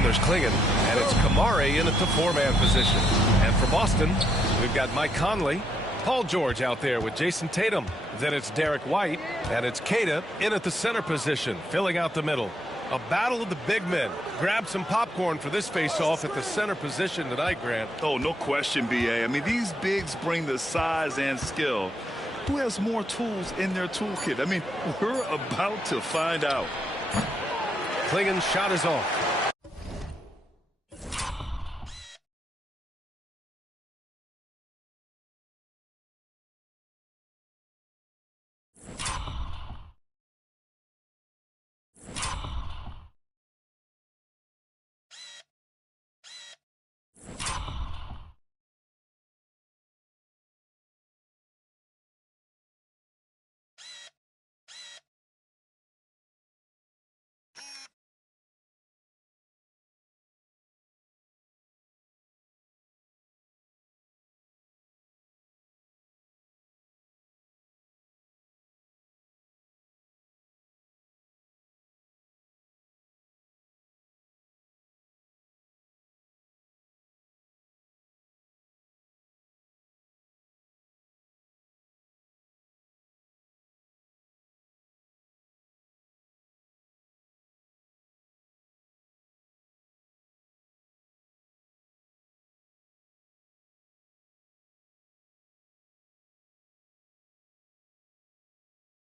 Then there's Klingon, and it's Kamari in at the 4-man position. And for Boston, we've got Mike Conley, Paul George out there with Jason Tatum. Then it's Derek White, and it's Queta in at the center position, filling out the middle. A battle of the big men. Grab some popcorn for this face-off at the center position tonight, Grant. Oh, no question, B.A. I mean, these bigs bring the size and skill. Who has more tools in their toolkit? I mean, we're about to find out. Klingon's shot is off.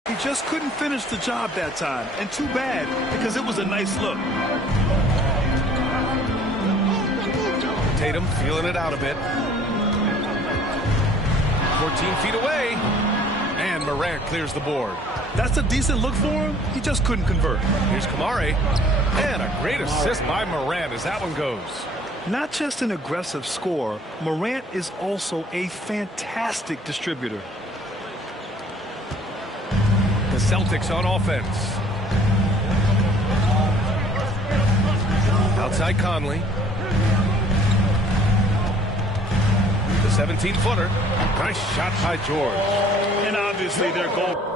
He just couldn't finish the job that time, and too bad, because it was a nice look. Tatum feeling it out a bit. 14 feet away, and Morant clears the board. That's a decent look for him. He just couldn't convert. Here's Kamari, and a great assist by Morant as that one goes. Not just an aggressive scorer, Morant is also a fantastic distributor. The Celtics on offense. Outside Conley. The 17-footer. Nice shot by George. And obviously their goal.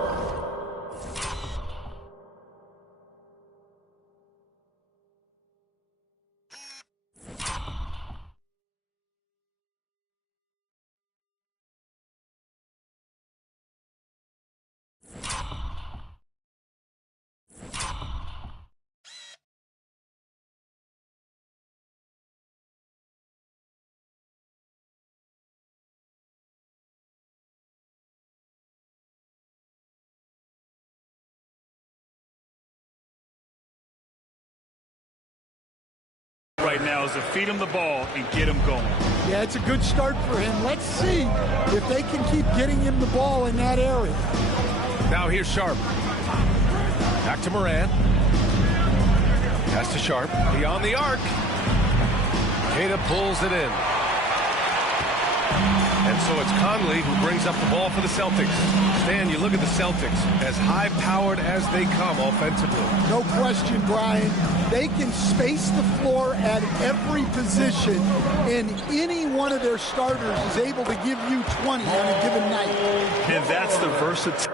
Right now is to feed him the ball and get him going. Yeah, it's a good start for him. Let's see if they can keep getting him the ball in that area. Now here's Sharp. Back to Morant. Pass to Sharp. Beyond the arc. Queta pulls it in. And so it's Conley who brings up the ball for the Celtics. Stan, you look at the Celtics, as high-powered as they come offensively. No question, Brian. They can space the floor at every position, and any one of their starters is able to give you 20 on a given night. And that's the versatility.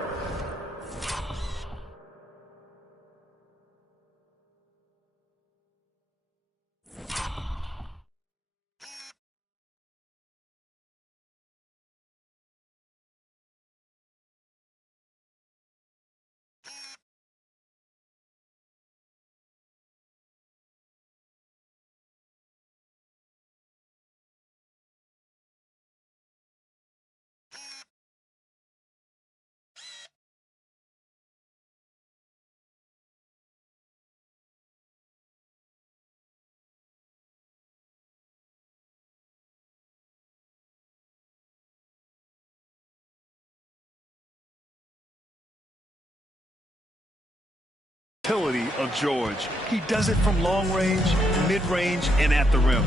Of George. He does it from long range, mid-range, and at the rim.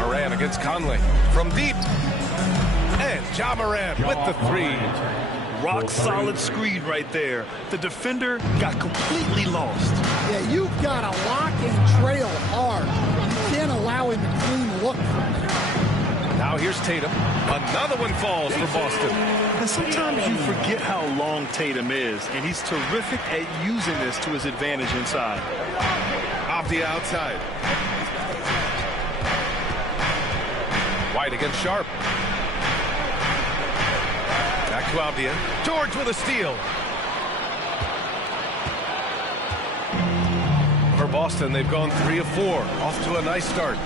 Morant against Conley from deep. And Ja Morant with the three. Rock solid screen right there. The defender got completely lost. Yeah, you've got to lock and trail hard. You can't allow him a clean look from there. Now Now here's Tatum. Another one falls for Boston. And sometimes you forget how long Tatum is, and he's terrific at using this to his advantage inside. Off the outside. White against Sharp. Back to Avdia. George with a steal. For Boston, they've gone 3 of 4. Off to a nice start.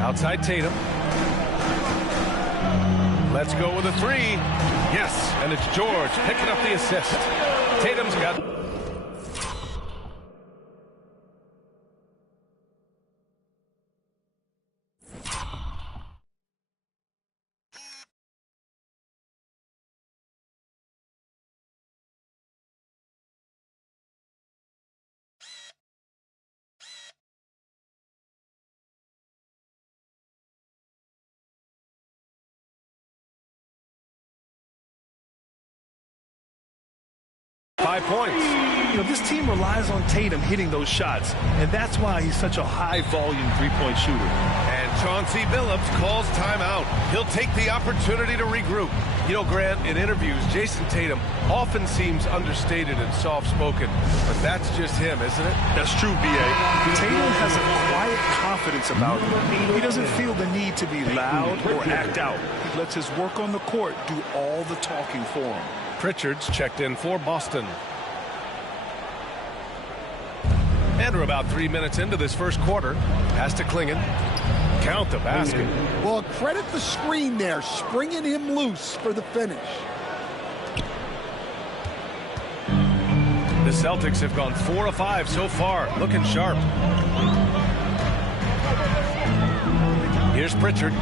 Outside Tatum. Let's go with a 3. Yes, and it's George picking up the assist. Tatum's got... points. You know, this team relies on Tatum hitting those shots, and that's why he's such a high-volume three-point shooter. And Chauncey Billups calls timeout. He'll take the opportunity to regroup. You know, Grant, in interviews, Jason Tatum often seems understated and soft-spoken, but that's just him, isn't it? That's true, B.A. Tatum has a quiet confidence about him. He doesn't feel the need to be loud or act out. He lets his work on the court do all the talking for him. Pritchard's checked in for Boston. And we're about 3 minutes into this first quarter. Pass to Klingon. Count the basket. Well, credit the screen there, springing him loose for the finish. The Celtics have gone 4 of 5 so far. Looking sharp. Here's Pritchard.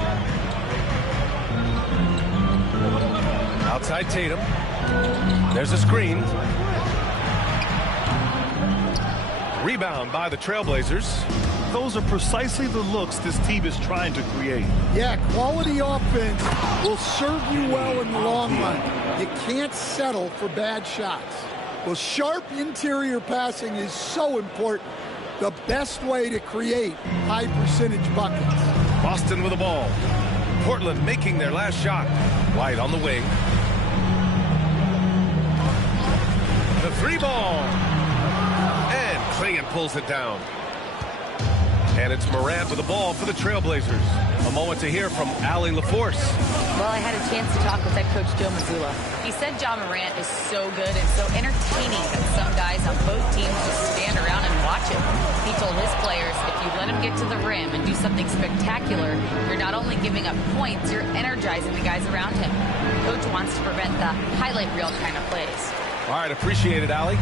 Outside Tatum. There's a screen. Rebound by the Trailblazers. Those are precisely the looks this team is trying to create. Yeah, quality offense will serve you well in the long run. You can't settle for bad shots. Well, sharp interior passing is so important. The best way to create high percentage buckets. Boston with the ball. Portland making their last shot. White on the wing. The 3 ball. And Klingon pulls it down. And it's Morant with the ball for the Trailblazers. A moment to hear from Allie LaForce. Well, I had a chance to talk with head coach Joe Mazzulla. He said Ja Morant is so good and so entertaining that some guys on both teams just stand around and watch him. He told his players, if you let him get to the rim and do something spectacular, you're not only giving up points, you're energizing the guys around him. Coach wants to prevent the highlight reel kind of plays. All right, appreciate it, Allie.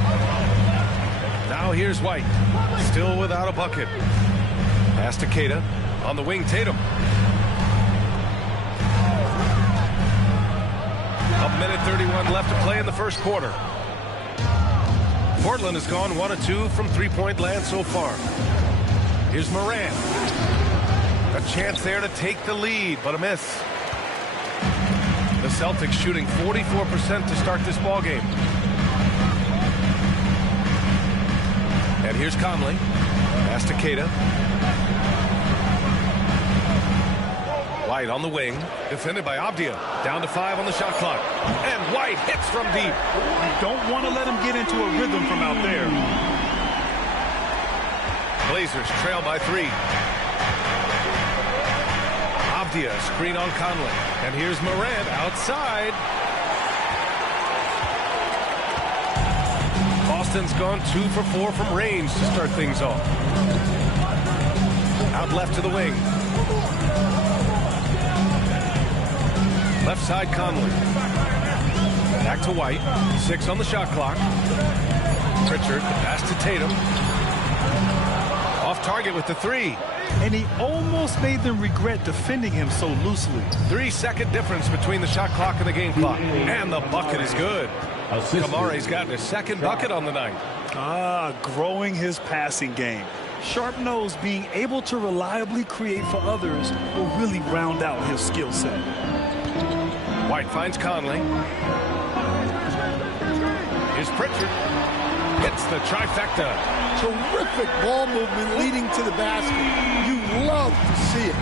Now here's White, still without a bucket. Pass to Keita. On the wing, Tatum. A minute 31 left to play in the first quarter. Portland has gone 1 of 2 from three-point land so far. Here's Morant. A chance there to take the lead, but a miss. The Celtics shooting 44% to start this ball game. And here's Conley. Pass to Keita. White on the wing, defended by Avdia. Down to 5 on the shot clock. And White hits from deep. You don't want to let him get into a rhythm from out there. Blazers trail by 3. Avdia screen on Conley. And here's Morant outside. Boston's gone 2 for 4 from range to start things off. Out left to the wing. Left side, Conley. Back to White. 6 on the shot clock. Pritchard, pass to Tatum. Off target with the 3. And he almost made them regret defending him so loosely. 3-second difference between the shot clock and the game clock. And the bucket is good. Kamare's gotten his second bucket on the night. Growing his passing game. Sharp knows being able to reliably create for others will really round out his skill set. White finds Conley. Here's Pritchard. Hits the trifecta. Terrific ball movement leading to the basket. You love to see it.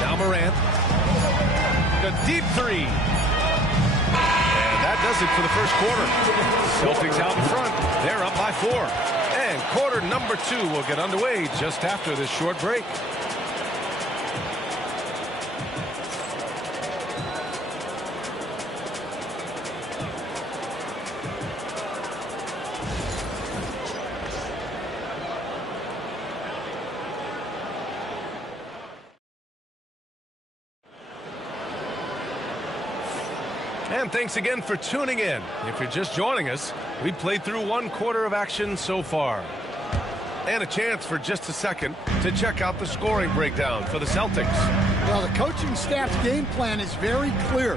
Now Morant. The deep three. And that does it for the first quarter. Celtics out in front. They're up by 4. And quarter number 2 will get underway just after this short break. And thanks again for tuning in. If you're just joining us, we played through 1 quarter of action so far. And a chance for just a second to check out the scoring breakdown for the Celtics. Well, the coaching staff's game plan is very clear.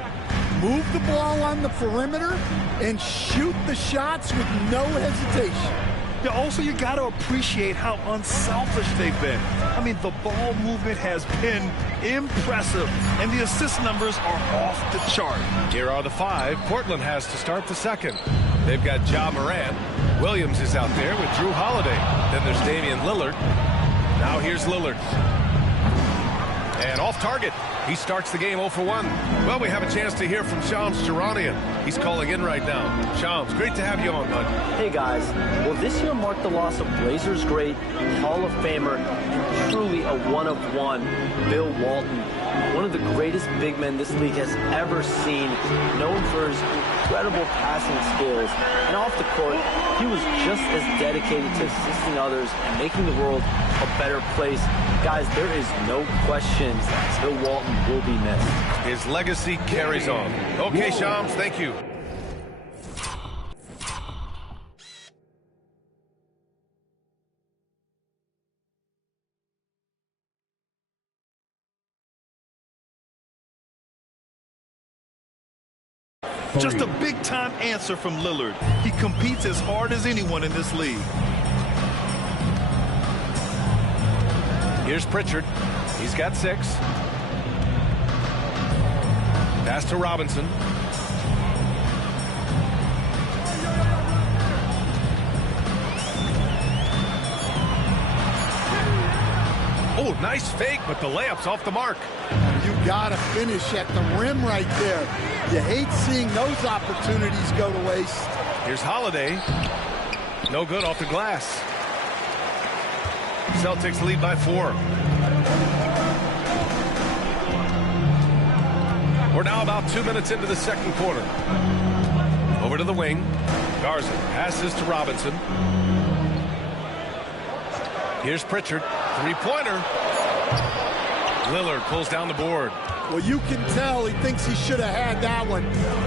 Move the ball on the perimeter and shoot the shots with no hesitation. Yeah, also, you got to appreciate how unselfish they've been. I mean, the ball movement has been impressive, and the assist numbers are off the chart. Here are the 5 Portland has to start the second. They've got Ja Morant. Williams is out there with Drew Holiday. Then there's Damian Lillard. Now here's Lillard. And off target. He starts the game 0 for 1. Well, we have a chance to hear from Shams Charania. He's calling in right now. Shams, great to have you on, bud. Hey, guys. Well, this year marked the loss of Blazers great, Hall of Famer, and truly a one-of-one, Bill Walton. One of the greatest big men this league has ever seen, known for his incredible passing skills. And off the court, he was just as dedicated to assisting others and making the world a better place. Guys, there is no question Bill Walton will be missed. His legacy carries on. Okay, Shams, thank you. Just a big-time answer from Lillard. He competes as hard as anyone in this league. Here's Pritchard. He's got 6. Pass to Robinson. Oh, nice fake, but the layup's off the mark. You gotta finish at the rim right there. You hate seeing those opportunities go to waste. Here's Holiday. No good off the glass. Celtics lead by 4. We're now about 2 minutes into the second quarter. Over to the wing. Garza passes to Robinson. Here's Pritchard. 3-pointer. Lillard pulls down the board. Well, you can tell he thinks he should have had that one.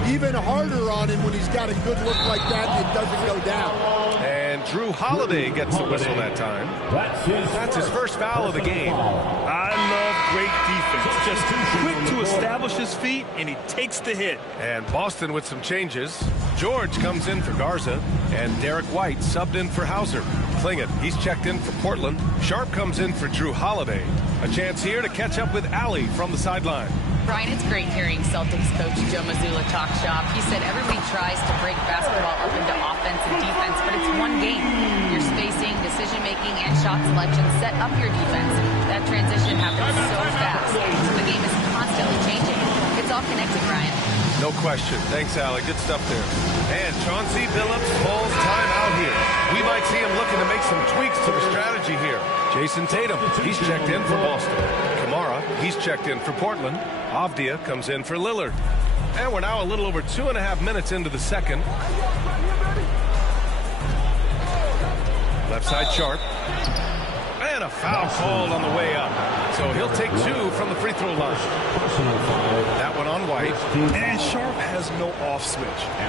Even harder on him when he's got a good look like that and it doesn't go down. And Drew Holiday gets the whistle that time. That's his first foul of the game. I love great defense. Just quick to establish his feet, and he takes the hit. And Boston with some changes. George comes in for Garza, and Derek White subbed in for Hauser. Klingett, he's checked in for Portland. Sharp comes in for Drew Holiday. A chance here to catch up with Allie from the sideline. Brian, it's great hearing Celtics coach Joe Mazzulla talk shop. He said everybody tries to break basketball up into offense and defense, but it's one game. Your spacing, decision-making, and shot selection set up your defense. That transition happens so fast. The game is constantly changing. It's all connected, Brian. No question. Thanks, Allie. Good stuff there. And Chauncey Billups calls timeout here. We might see him looking to make some tweaks to the strategy here. Jason Tatum, he's checked in for Boston. Kamara, he's checked in for Portland. Avdia comes in for Lillard. And we're now a little over 2.5 minutes into the second. Left side Sharp. And a foul called on the way up. So he'll take 2 from the free throw line. That one on White. And Sharp has no off switch.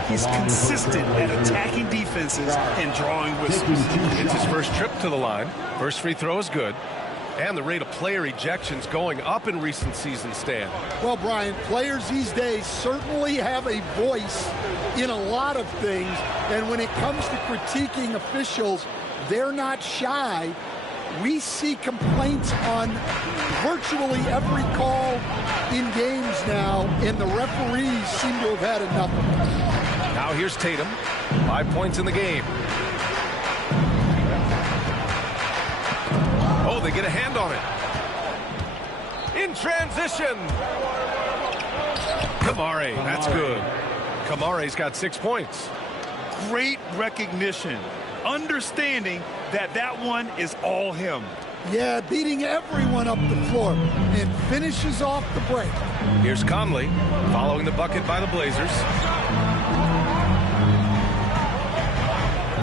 He's consistent at attacking defenses and drawing whistles. It's his first trip to the line. First free throw is good. And the rate of player ejections going up in recent seasons, Stan. Well, Brian, players these days certainly have a voice in a lot of things. And when it comes to critiquing officials, they're not shy. We see complaints on virtually every call in games now, and the referees seem to have had enough of it. Now here's Tatum. 5 points in the game. Oh, they get a hand on it. In transition. Kamari, that's good. Kamari's got 6 points. Great recognition. Understanding that that one is all him. Yeah, beating everyone up the floor and finishes off the break. Here's Conley following the bucket by the Blazers.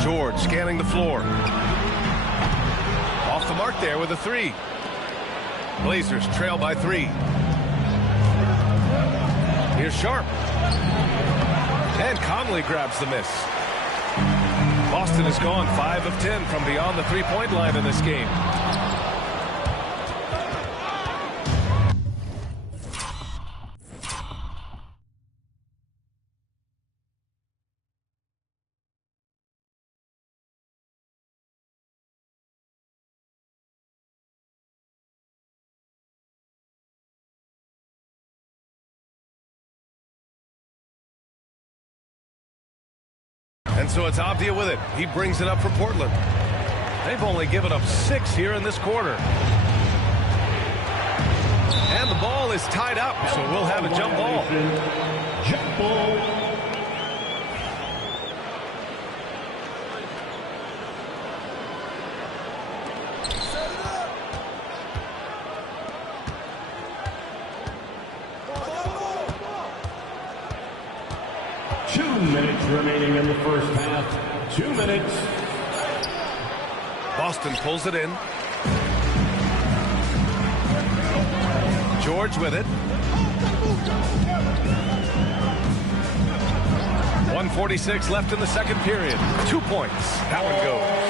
George scanning the floor. Off the mark there with a 3. Blazers trail by 3. Here's Sharp. And Conley grabs the miss. Boston has gone 5 of 10 from beyond the three-point line in this game. And so it's Avdia with it. He brings it up for Portland. They've only given up 6 here in this quarter. And the ball is tied up, so we'll have a jump ball. Jump ball. Minutes remaining in the first half. 2 minutes. Boston pulls it in. George with it. 1:46 left in the second period. 2 points. That one goes.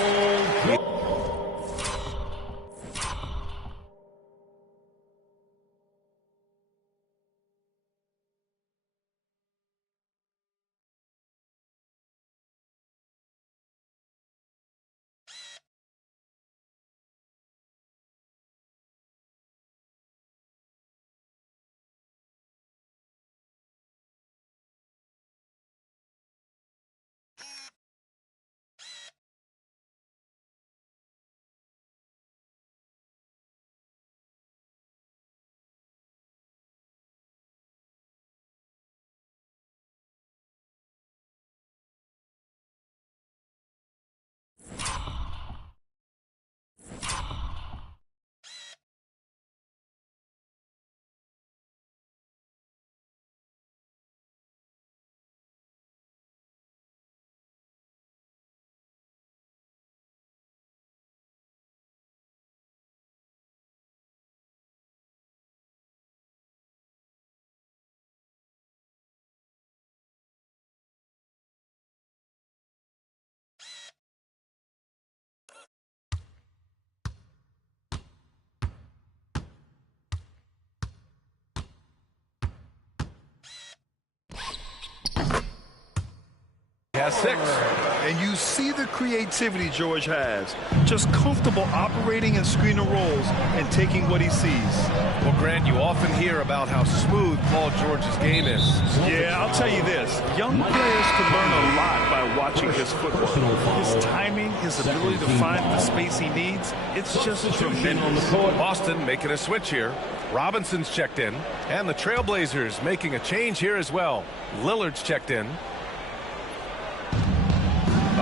Has 6. And you see the creativity George has. Just comfortable operating in screen and rolls and taking what he sees. Well, Grant, you often hear about how smooth Paul George's game is. Yeah, I'll tell you this. Young players can learn a lot by watching his footwork. His timing, his ability to find the space he needs, it's just tremendous. Boston making a switch here. Robinson's checked in. And the Trailblazers making a change here as well. Lillard's checked in.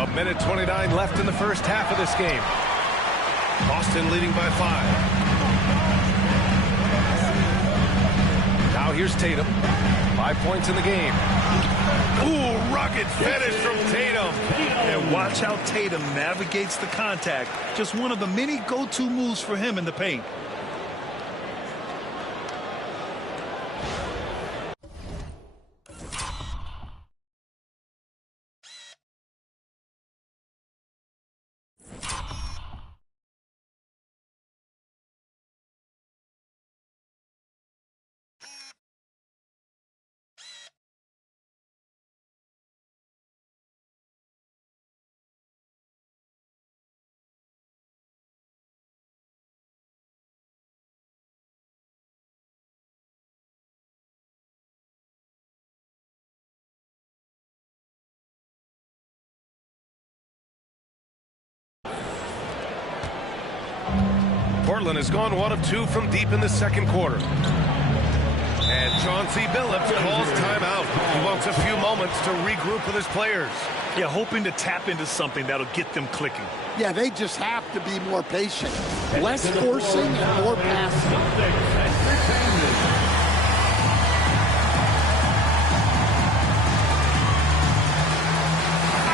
1:29 left in the first half of this game. Boston leading by 5. Now here's Tatum. 5 points in the game. Ooh, rocket finish from Tatum. And watch how Tatum navigates the contact. Just one of the many go-to moves for him in the paint. Portland has gone 1 of 2 from deep in the second quarter. And Chauncey Billups calls timeout. He wants a few moments to regroup with his players. Yeah, hoping to tap into something that'll get them clicking. Yeah, they just have to be more patient. Less forcing and more passing.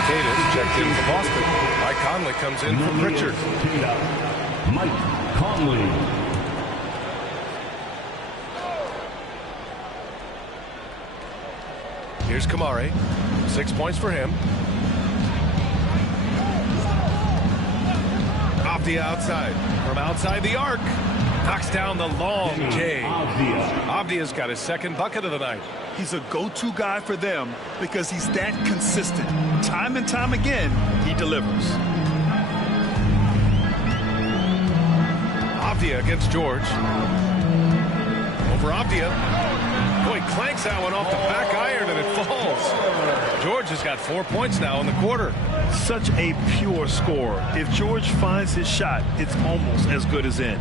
Cata's checked in for Boston. Mike Conley comes in for Pritchard. Mike Conley. Here's Kamari. 6 points for him. Off the outside. From outside the arc. Knocks down the long J. Avdia's got his second bucket of the night. He's a go-to guy for them because he's that consistent. Time and time again, he delivers. Avdia against George. Over Avdia. Boy, clanks that one off the back iron and it falls. George has got 4 points now in the quarter. Such a pure scorer. If George finds his shot, it's almost as good as in.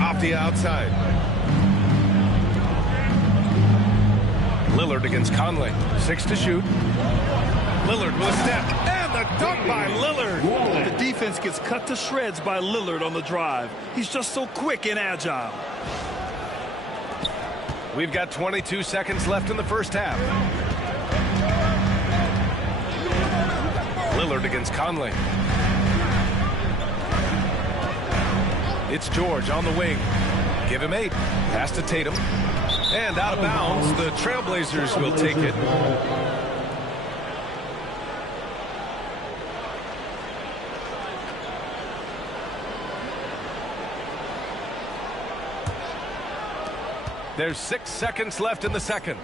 Off the outside. Lillard against Conley. 6 to shoot. Lillard with a step. And the dunk by Lillard. The defense gets cut to shreds by Lillard on the drive. He's just so quick and agile. We've got 22 seconds left in the first half. Lillard against Conley. It's George on the wing. Give him 8. Pass to Tatum. And out of bounds, the Trailblazers will take it. There's 6 seconds left in the second.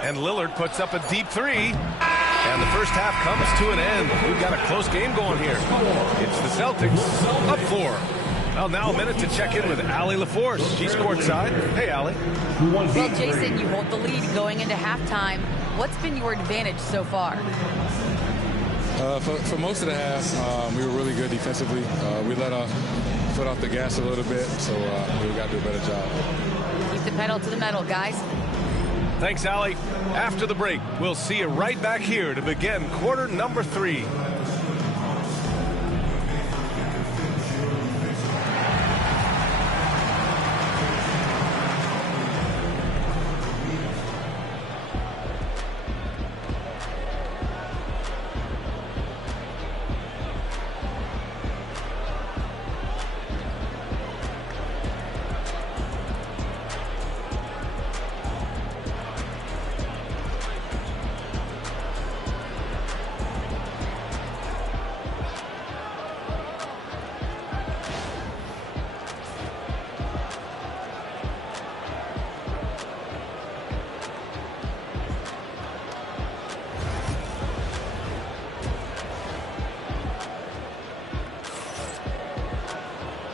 And Lillard puts up a deep 3. And the first half comes to an end. We've got a close game going here. It's the Celtics up 4. Well, now a minute to check in with Allie LaForce. She's courtside. Hey, Allie. Well, Jason, you hold the lead going into halftime. What's been your advantage so far? For most of the half, we were really good defensively. We let our foot off the gas a little bit, so we got to do a better job. Keep the pedal to the metal, guys. Thanks, Allie. After the break, we'll see you right back here to begin quarter number 3.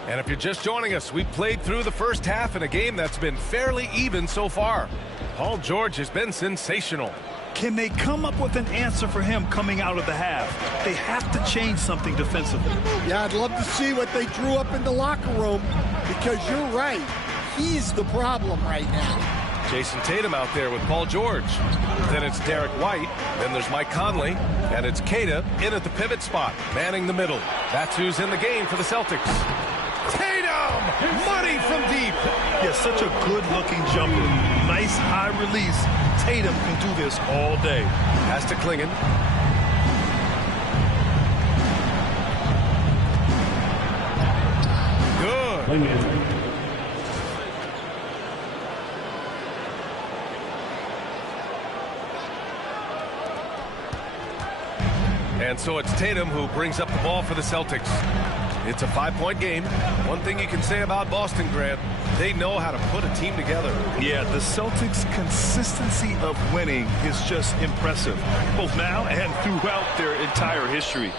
And if you're just joining us, we played through the first half in a game that's been fairly even so far. Paul George has been sensational. Can they come up with an answer for him coming out of the half? They have to change something defensively. Yeah, I'd love to see what they drew up in the locker room because you're right. He's the problem right now. Jason Tatum out there with Paul George. Then it's Derek White. Then there's Mike Conley. And it's Queta in at the pivot spot, manning the middle. That's who's in the game for the Celtics. Tatum! Money from deep! Yeah, such a good-looking jumper. Nice high release. Tatum can do this all day. Has to Klingon. Good. And so it's Tatum who brings up the ball for the Celtics. It's a 5-point game. One thing you can say about Boston, Grant, they know how to put a team together. Yeah, the Celtics' consistency of winning is just impressive, both now and throughout their entire history.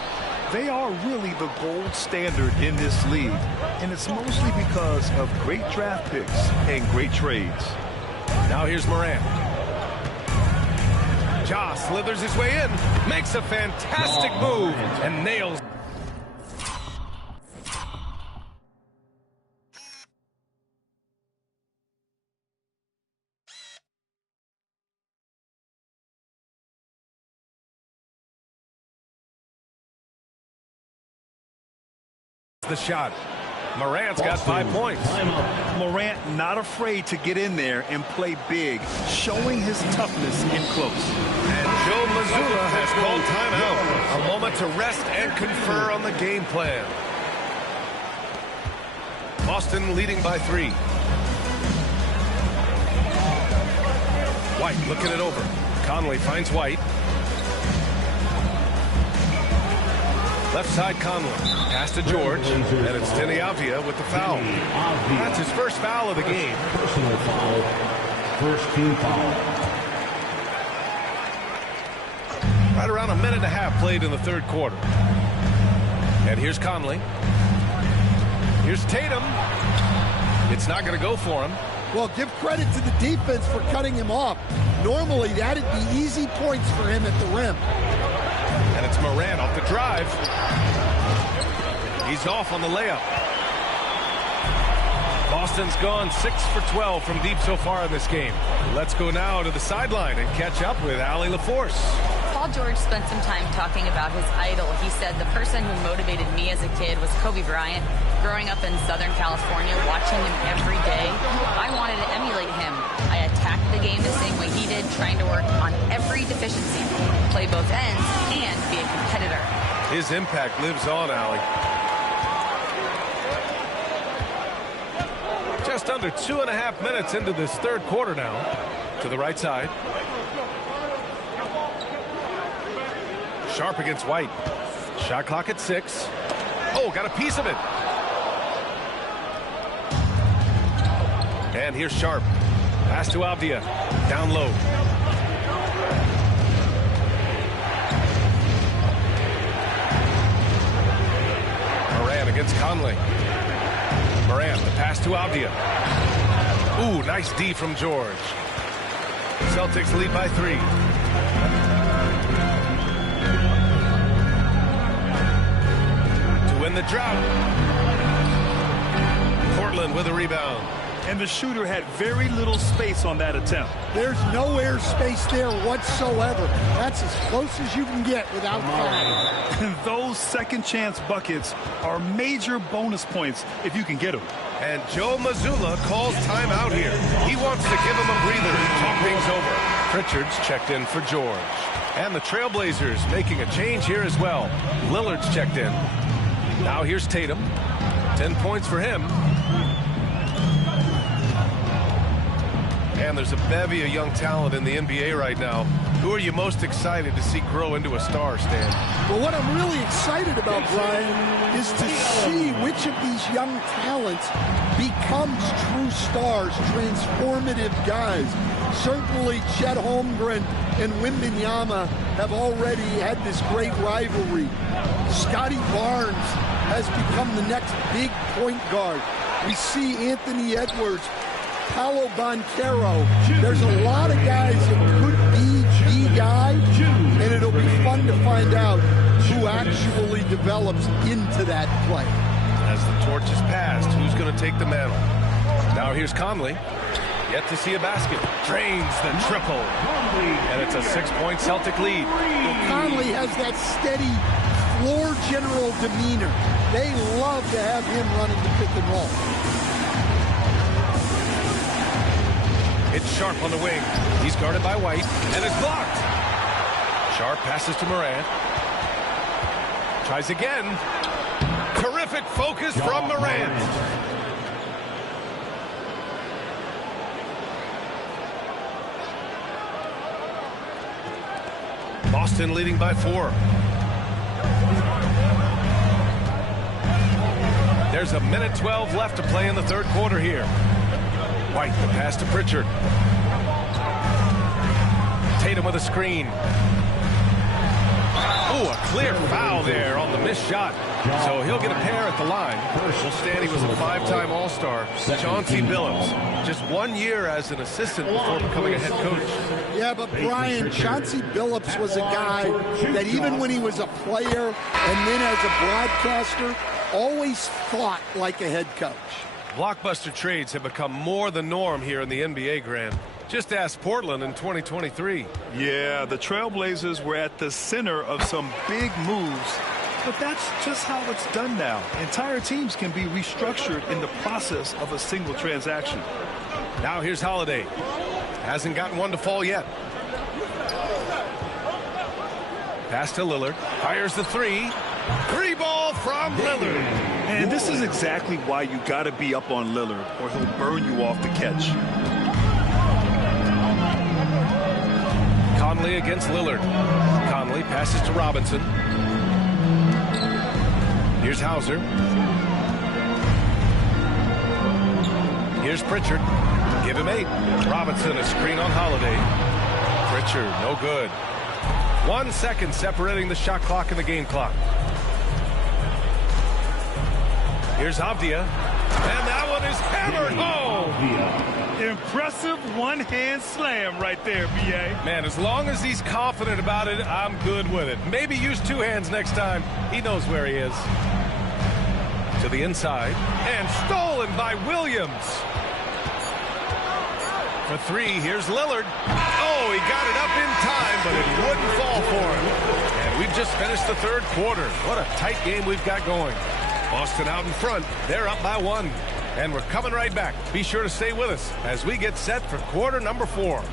They are really the gold standard in this league, and it's mostly because of great draft picks and great trades. Now here's Morant. Ja slithers his way in, makes a fantastic move, and nails. The shot. Morant's got 5 points. Morant not afraid to get in there and play big, showing his toughness in close. And Joe Mazzulla has called timeout. A moment to rest and confer on the game plan. Boston leading by 3. White looking it over. Conley finds White. Left side Conley. Pass to George. And it's Deni Avdija with the foul. That's his first foul of the game. Personal foul. First team foul. Right around a minute and a half played in the third quarter. And here's Conley. Here's Tatum. It's not going to go for him. Well, give credit to the defense for cutting him off. Normally, that'd be easy points for him at the rim. And it's Morant off the drive. He's off on the layup. Boston's gone 6 for 12 from deep so far in this game. Let's go now to the sideline and catch up with Allie LaForce. Paul George spent some time talking about his idol. He said, the person who motivated me as a kid was Kobe Bryant. Growing up in Southern California, watching him every day, I wanted to emulate him. I attacked the game the same way he did, trying to work on every deficiency, play both ends, and be a competitor. His impact lives on, Allie. Just under 2.5 minutes into this third quarter now. To the right side. Sharp against White. Shot clock at 6. Oh, got a piece of it. And here's Sharp. Pass to Avdija. Down low. Morant against Conley. Morant, the pass to Avdija. Ooh, nice D from George. Celtics lead by 3. To win the drought. Portland with a rebound. And the shooter had very little space on that attempt. There's no air space there whatsoever. That's as close as you can get without fouling. And those second chance buckets are major bonus points if you can get them. And Joe Mazzulla calls timeout here. He wants to give him a breather and talk things over. Pritchard's checked in for George. And the Trailblazers making a change here as well. Lillard's checked in. Now here's Tatum. 10 points for him. And there's a bevy of young talent in the NBA right now. Who are you most excited to see grow into a star, Stan? Well, what I'm really excited about, Brian, is to see which of these young talents becomes true stars, transformative guys. Certainly, Chet Holmgren and Wembanyama have already had this great rivalry. Scotty Barnes has become the next big point guard. We see Anthony Edwards, Paolo Banchero. There's a lot of guys that could be the guy, and it'll be fun to find out who actually develops into that play. As the torch is passed, who's going to take the mantle? Now here's Conley. Yet to see a basket. Drains the triple. And it's a 6-point Celtic lead. Well, Conley has that steady floor general demeanor. They love to have him running the pick and roll. It's Sharp on the wing. He's guarded by White, and it's blocked. Sharp passes to Morant. Tries again. Terrific focus from Morant. Boston leading by 4. There's a minute 12 left to play in the third quarter here. White, the pass to Pritchard. Tatum with a screen. Ooh, a clear foul there on the missed shot. So he'll get a pair at the line. Well, Stan, he was a 5-time All-Star. Chauncey Billups, just 1 year as an assistant before becoming a head coach. Yeah, but Brian, Chauncey Billups was a guy that even when he was a player and then as a broadcaster, always thought like a head coach. Blockbuster trades have become more the norm here in the NBA, Grant. Just ask Portland in 2023. Yeah, the Trailblazers were at the center of some big moves But that's just how it's done now. Entire teams can be restructured in the process of a single transaction. Now here's Holiday. Hasn't gotten one to fall yet. Pass to Lillard. Fires the three. Three ball from Lillard. And this is exactly why you got to be up on Lillard, or he'll burn you off the catch. Conley against Lillard. Conley passes to Robinson. Here's Hauser. Here's Pritchard. Give him 8. Robinson, a screen on Holiday. Pritchard, no good. 1 second separating the shot clock and the game clock. Here's Avdia. And that one is hammered home. Impressive one-hand slam right there, B.A. Man, as long as he's confident about it, I'm good with it. Maybe use 2 hands next time. He knows where he is. To the inside. And stolen by Williams. For 3, here's Lillard. Oh, he got it up in time, but it wouldn't fall for him. And we've just finished the 3rd quarter. What a tight game we've got going. Boston out in front. They're up by 1. And we're coming right back. Be sure to stay with us as we get set for quarter number 4.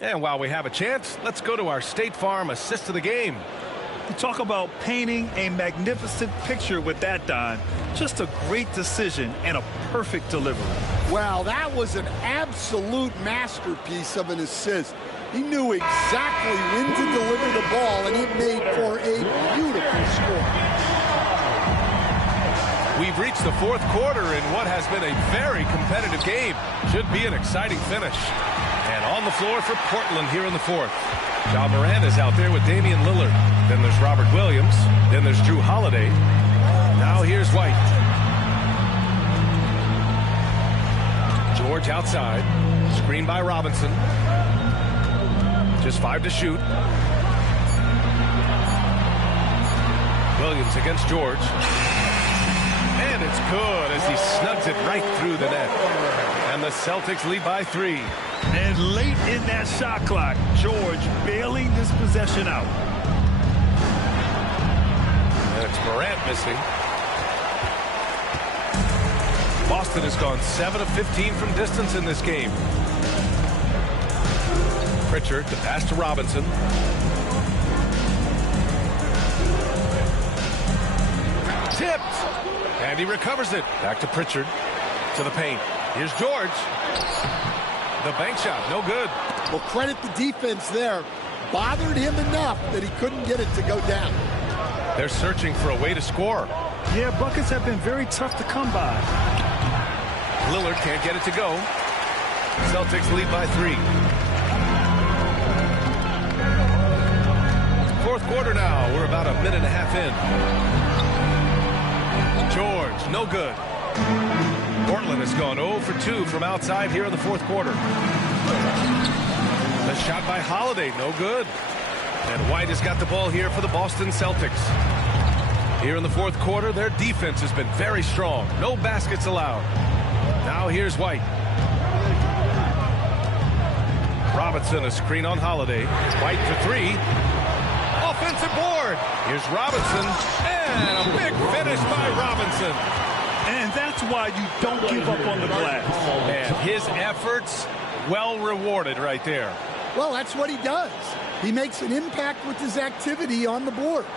And while we have a chance, let's go to our State Farm assist of the game. You talk about painting a magnificent picture with that, Don. Just a great decision and a perfect delivery. Well, that was an absolute masterpiece of an assist. He knew exactly when to deliver the ball, and it made for a beautiful score. We've reached the 4th quarter in what has been a very competitive game. Should be an exciting finish. And on the floor for Portland here in the 4th. Ja Morant is out there with Damian Lillard. Then there's Robert Williams. Then there's Jrue Holiday. Now here's White. George outside. Screen by Robinson. Just 5 to shoot. Williams against George. And it's good as he snugs it right through the net. And the Celtics lead by 3. And late in that shot clock, George bailing this possession out. And it's Morant missing. Boston has gone 7 of 15 from distance in this game. Pritchard, the pass to Robinson. Tipped. And he recovers it. Back to Pritchard. To the paint. Here's George. The bank shot, no good. Well, credit the defense there. Bothered him enough that he couldn't get it to go down. They're searching for a way to score. Yeah, buckets have been very tough to come by. Lillard can't get it to go. Celtics lead by 3. 4th quarter now. We're about a minute and a half in. George, no good. Portland has gone 0 for 2 from outside here in the 4th quarter. The shot by Holiday, no good. And White has got the ball here for the Boston Celtics. Here in the 4th quarter, their defense has been very strong. No baskets allowed. Now here's White. Robinson, a screen on Holiday. White for 3. Offensive board. Here's Robinson. And a big finish by Robinson. And that's why you don't give up on the glass. And his efforts well rewarded right there. Well, that's what he does. He makes an impact with his activity on the boards.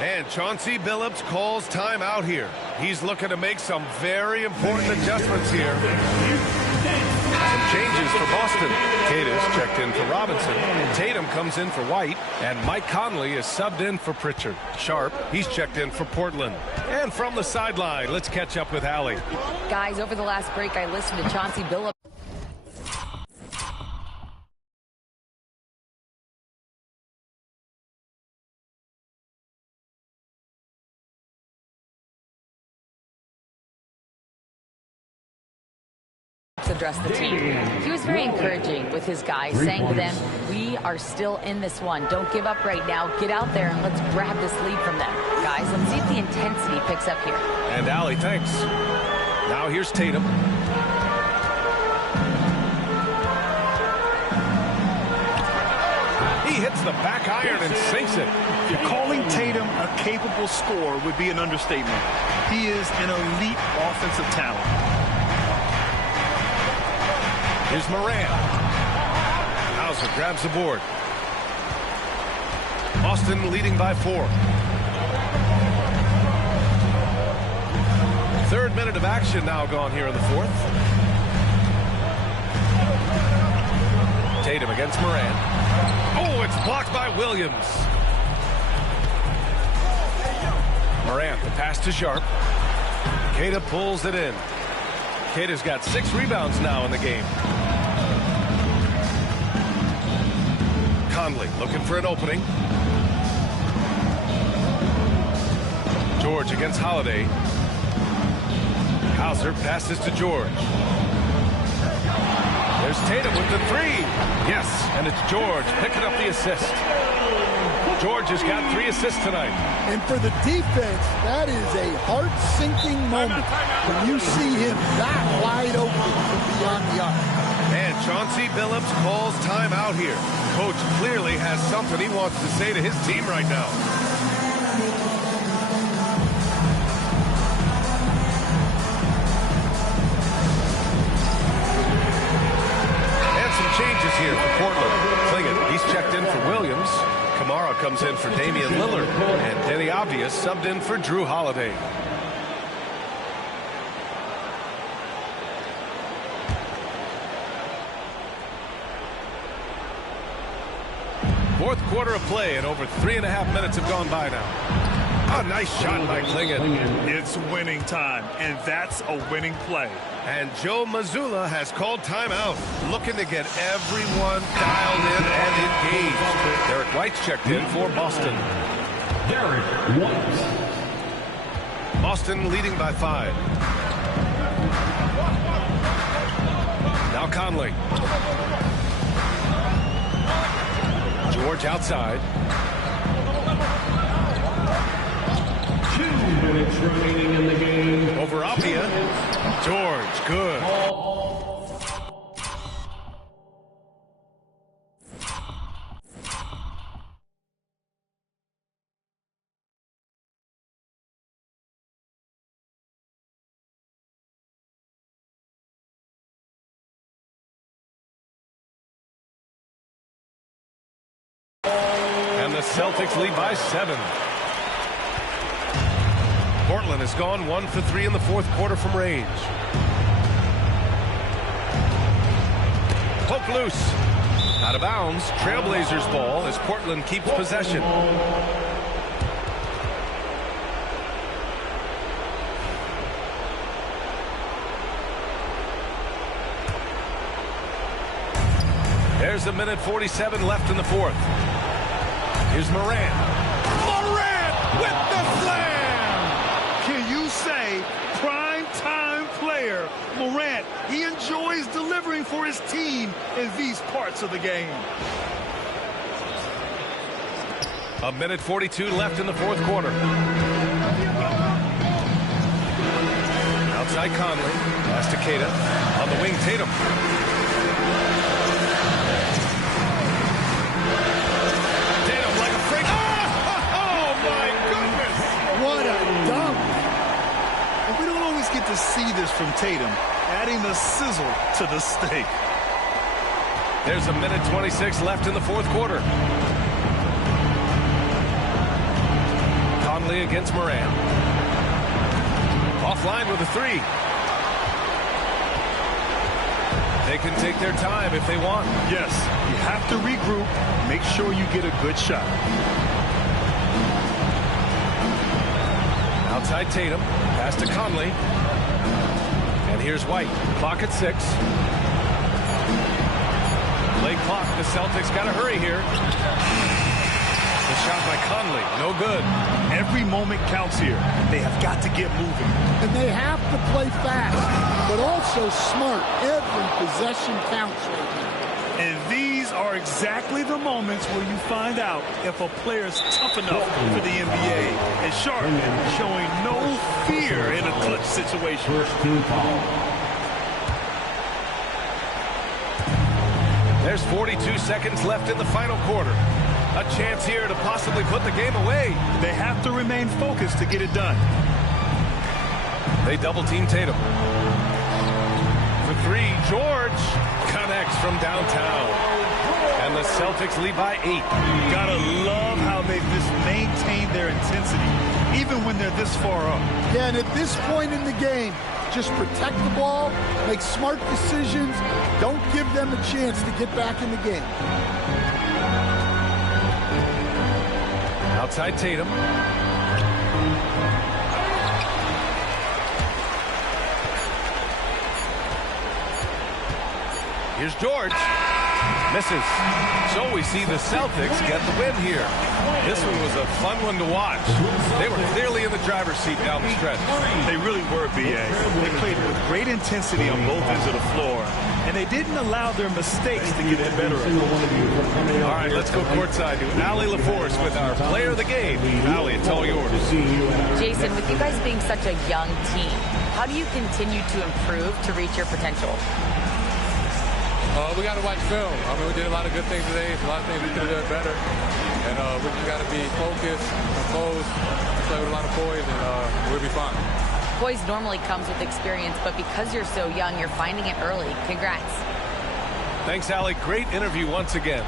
And Chauncey Billups calls time out here. He's looking to make some very important adjustments here. Some changes for Boston. Cadiz checked in for Robinson. Tatum comes in for White. And Mike Conley is subbed in for Pritchard. Sharp, he's checked in for Portland. And from the sideline, let's catch up with Allie. Guys, over the last break, I listened to Chauncey Billups. address the team. He was very encouraging with his guys, saying to them, we are still in this one. Don't give up right now. Get out there and let's grab this lead from them. Guys, let's see if the intensity picks up here. And Allie, thanks. Now here's Tatum. He hits the back iron and sinks it. Calling Tatum a capable scorer would be an understatement. He is an elite offensive talent. Here's Morant. Hauser grabs the board. Boston leading by 4. Third minute of action now gone here in the 4th. Tatum against Morant. Oh, it's blocked by Williams. Morant, the pass to Sharp. Queta pulls it in. Queta's got 6 rebounds now in the game. Conley looking for an opening. George against Holiday. Hauser passes to George. There's Tatum with the 3. Yes, and it's George picking up the assist. George has got 3 assists tonight. And for the defense, that is a heart-sinking moment when you see him that wide open from beyond the arc. And Chauncey Billups calls timeout here. Coach clearly has something he wants to say to his team right now. And some changes here for Portland. Clingett, he's checked in for Williams. Kamara comes in for Damian Lillard. And Denny Obvious subbed in for Drew Holiday. Fourth quarter of play, and over 3.5 minutes have gone by now. A nice shot by Clingett. It's winning time, and that's a winning play. And Joe Mazzulla has called timeout, looking to get everyone dialed in and engaged. Derek White's checked in for Boston. Derek White. Boston leading by 5. Now Conley. George outside. 2 minutes remaining in the game. Over Apia. George, good. And the Celtics lead by 7. Portland has gone 1 for 3 in the fourth quarter from range. Poke loose. Out of bounds. Trailblazers ball as Portland keeps possession. There's a minute 47 left in the fourth. Here's Morant. Morant with the slam! Can you say prime time player Morant? He enjoys delivering for his team in these parts of the game. A minute 42 left in the fourth quarter. Outside Conley. Pass to Queta. On the wing, Tatum. To see this from Tatum, adding the sizzle to the steak. There's a minute 26 left in the fourth quarter. Conley against Morant. Offline with a 3. They can take their time if they want. Yes, you have to regroup, make sure you get a good shot. Outside Tatum, pass to Conley. And here's White. Clock at 6. Play clock. The Celtics got to hurry here. The shot by Conley. No good. Every moment counts here. They have got to get moving. And they have to play fast. but also smart. Every possession counts right now. And these are exactly the moments where you find out if a player is tough enough for the NBA. And Sharp showing no fear in a clutch situation. First team foul. There's 42 seconds left in the final quarter. A chance here to possibly put the game away. They have to remain focused to get it done. They double-team Tatum. For three, George connects from downtown. And the Celtics lead by 8. Gotta love how they've just maintained their intensity, even when they're this far up. Yeah, and at this point in the game, just protect the ball, make smart decisions, don't give them a chance to get back in the game. Outside Tatum. Here's George. Misses. So we see the Celtics get the win here. This one was a fun one to watch. They were clearly in the driver's seat down the stretch. They really were, B.A. They played with great intensity on both ends of the floor, and they didn't allow their mistakes to get the better of them. All right, let's go courtside to Allie LaForce with our player of the game. Allie, it's all yours. Jason, with you guys being such a young team, how do you continue to improve to reach your potential? We got to watch film. I mean, we did a lot of good things today. A lot of things we could have done better. And we just got to be focused, composed, play with a lot of poise, and we'll be fine. Poise normally comes with experience, but because you're so young, you're finding it early. Congrats. Thanks, Allie. Great interview once again.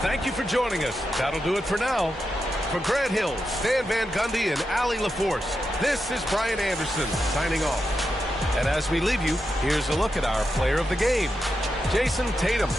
Thank you for joining us. That'll do it for now. For Grant Hill, Stan Van Gundy, and Allie LaForce, this is Brian Anderson signing off. And as we leave you, here's a look at our player of the game, Jason Tatum.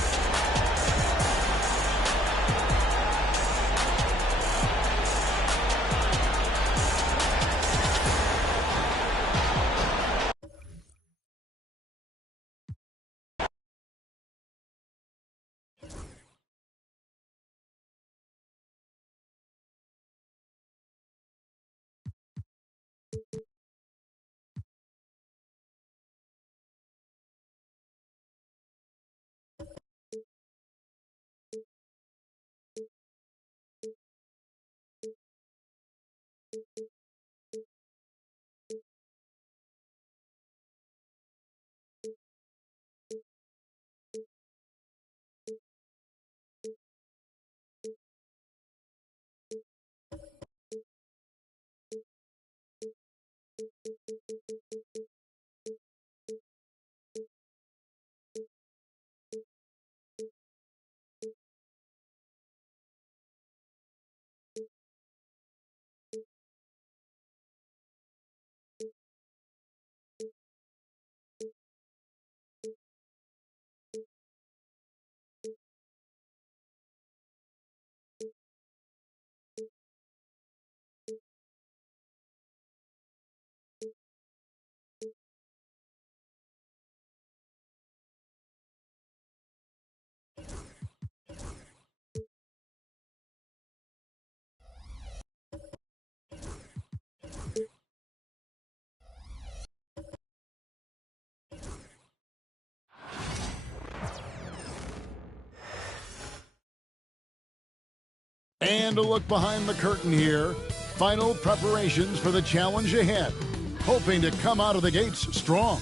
And a look behind the curtain here. Final preparations for the challenge ahead. Hoping to come out of the gates strong.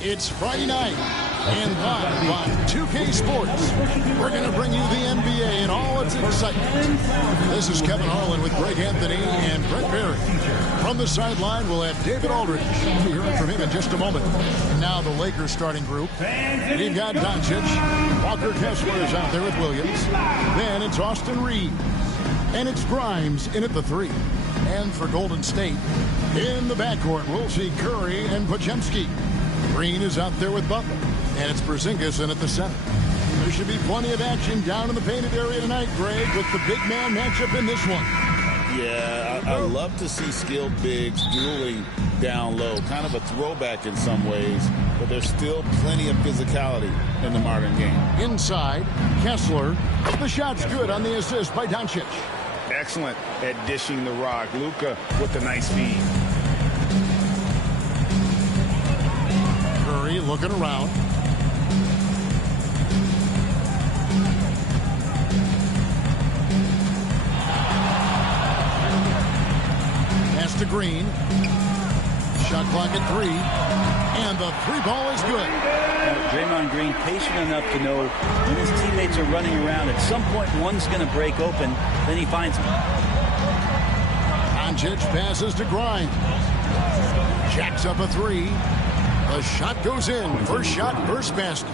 It's Friday night, and live on 2K Sports, we're going to bring you the NBA in all its excitement. This is Kevin Harlan with Greg Anthony and Brent Barry. From the sideline, we'll have David Aldridge. We'll be hearing from him in just a moment. And now the Lakers starting group. We've got Doncic. Walker Kessler is out there with Williams. Then it's Austin Reeves. And it's Grimes in at the 3. And for Golden State, in the backcourt, we'll see Curry and Podziemski. Green is out there with Butler, and it's Porzingis in at the center. There should be plenty of action down in the painted area tonight, Greg, with the big man matchup in this one. Yeah, I love to see skilled bigs dueling down low. Kind of a throwback in some ways, but there's still plenty of physicality in the modern game. Inside, Kessler. The shot's good on the assist by Doncic. excellent at dishing the rock. Luka with the nice feed. Curry looking around. Pass to Green. Shot clock at 3. And the 3 ball is good. Draymond Green patient enough to know when his teammates are running around, at some point one's going to break open, then he finds him. Doncic passes to Grimes. Jacks up a 3. The shot goes in. First shot, first basket.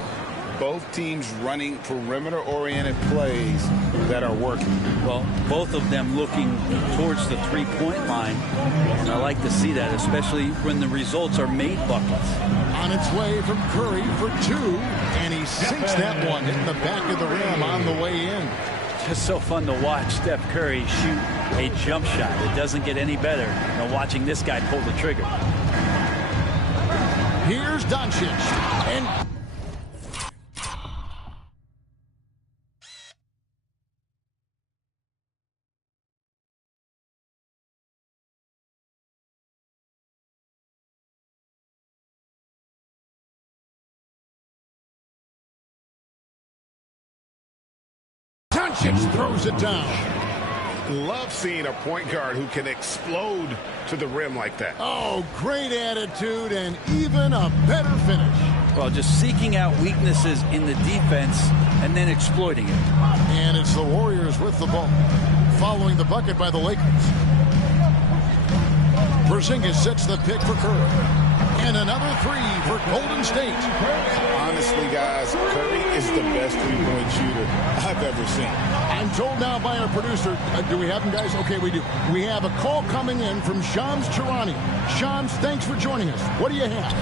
Both teams running perimeter-oriented plays that are working. Well, both of them looking towards the three-point line. And I like to see that, especially when the results are made buckets. On its way from Curry for 2. And he sinks that one, hitting the back of the rim on the way in. Just so fun to watch Steph Curry shoot a jump shot. It doesn't get any better than watching this guy pull the trigger. Here's Doncic. And Doncic throws it down. Love seeing a point guard who can explode to the rim like that. Oh, great attitude and even a better finish. Well, just seeking out weaknesses in the defense and then exploiting it. And it's the Warriors with the ball, following the bucket by the Lakers. Porzingis sets the pick for Curry. And another 3 for Golden State. Honestly, guys, Curry is the best three-point shooter I've ever seen. I'm told now by our producer, do we have him, guys? Okay, we do. We have a call coming in from Shams Charania. Shams, thanks for joining us. What do you have?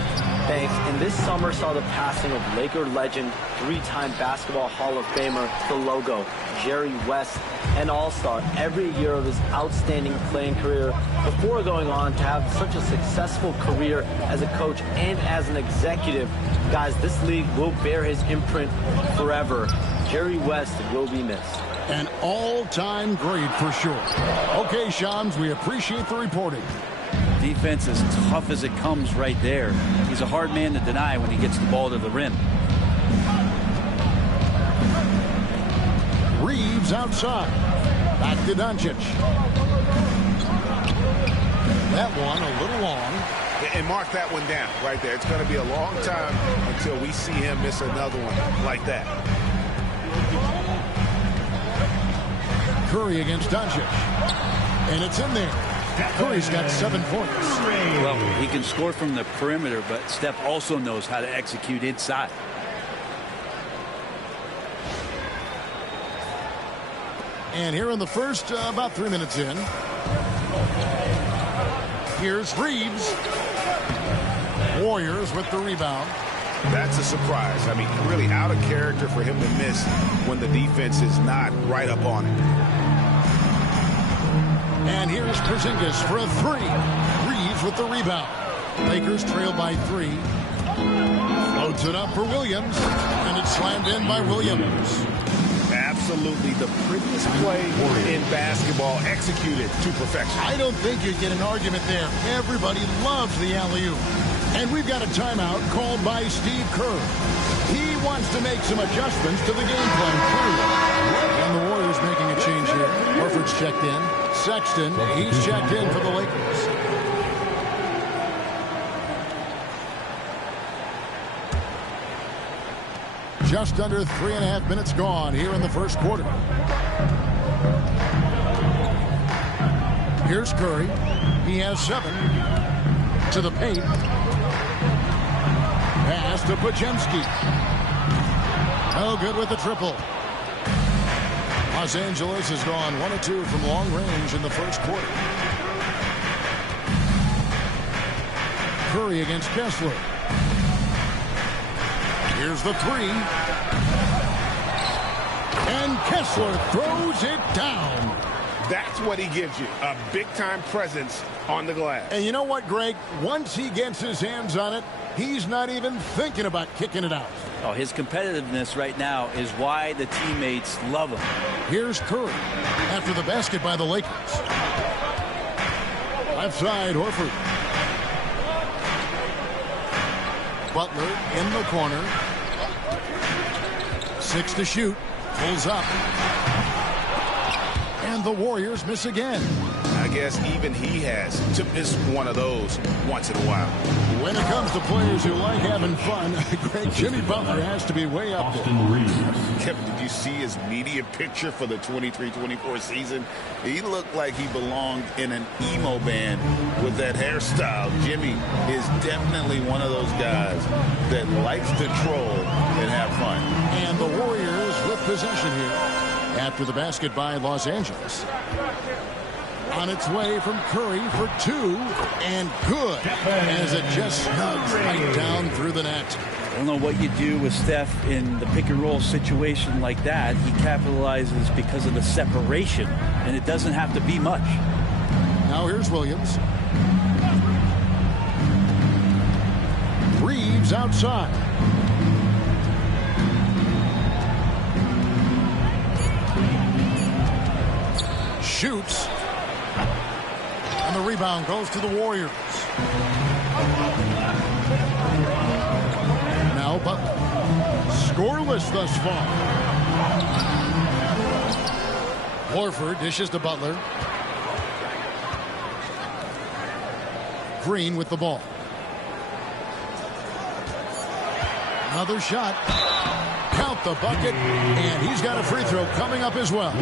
Thanks. And this summer saw the passing of Laker legend, 3-time Basketball Hall of Famer, the logo, Jerry West, an all-star every year of his outstanding playing career before going on to have such a successful career as a coach and as an executive. Guys, this league will bear his imprint forever. Jerry West will be missed. An all-time great for sure. Okay, Shams, we appreciate the reporting. Defense as tough as it comes right there. He's a hard man to deny when he gets the ball to the rim. Reeves outside. Back to Doncic. That one a little long. And mark that one down right there. It's going to be a long time until we see him miss another one like that. Curry against Doncic. And it's in there. Curry's got 7 points. Well, he can score from the perimeter, but Steph also knows how to execute inside. And here in the first, about 3 minutes in, here's Reeves. Warriors with the rebound. That's a surprise. I mean, really out of character for him to miss when the defense is not right up on it. And here's Porzingis for a 3. Reeves with the rebound. Lakers trail by 3. Floats it up for Williams. And it's slammed in by Williams. Absolutely the prettiest play in basketball, executed to perfection. I don't think you'd get an argument there. Everybody loves the alley-oop. And we've got a timeout called by Steve Kerr. He wants to make some adjustments to the game plan. And the Warriors making a change here. Horford's checked in. Sexton, he's checked in for the Lakers. Just under 3.5 minutes gone here in the first quarter. Here's Curry. He has 7. To the paint. Pass to Podziemski. No good with the triple. Los Angeles has gone 1 of 2 from long range in the first quarter. Curry against Kessler. Here's the 3. And Kessler throws it down. That's what he gives you, a big-time presence on the glass. And you know what, Greg? Once he gets his hands on it, he's not even thinking about kicking it out. Oh, his competitiveness right now is why the teammates love him. Here's Curry. after the basket by the Lakers. Left side, Horford. Butler in the corner. 6 to shoot. Pulls up. And the Warriors miss again. I guess even he has to miss one of those once in a while. When it comes to players who like having fun, Greg, Jimmy Butler has to be way up there. Kevin, did you see his media picture for the 23-24 season? He looked like he belonged in an emo band with that hairstyle. Jimmy is definitely one of those guys that likes to troll and have fun. And the Warriors with possession here after the basket by Los Angeles. On its way from Curry for 2, and good as it just snugs right down through the net. I don't know what you do with Steph in the pick and roll situation like that. He capitalizes because of the separation, and it doesn't have to be much. Now here's Williams. Reeves outside. Shoots. And the rebound goes to the Warriors. Now Butler. Scoreless thus far. Horford dishes to Butler. Green with the ball. Another shot. Count the bucket. And he's got a free throw coming up as well.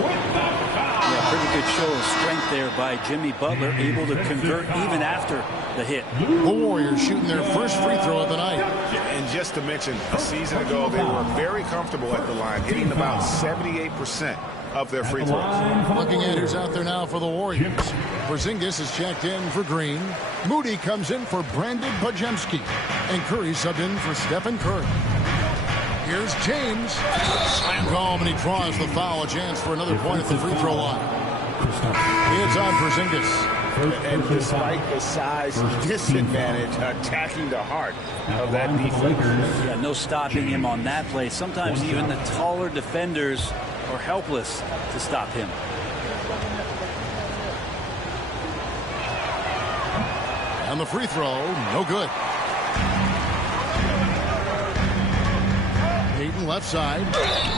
Yeah, pretty good show of strength there by Jimmy Butler, able to convert even after the hit. The Warriors shooting their first free throw of the night. And just to mention, a season ago, they were very comfortable at the line, hitting about 78% of their free throws. Looking at who's out there now for the Warriors. Porzingis is checked in for Green. Moody comes in for Brandon Podziemski. And Curry subbed in for Stephen Curry. Here's James. Slam home, and he draws the foul. A chance for another point at the free throw line. It's on Porzingis. And despite the size disadvantage, attacking the heart of that defense. Yeah, no stopping him on that play. Sometimes even the taller defenders are helpless to stop him. And the free throw, no good. Payton left side.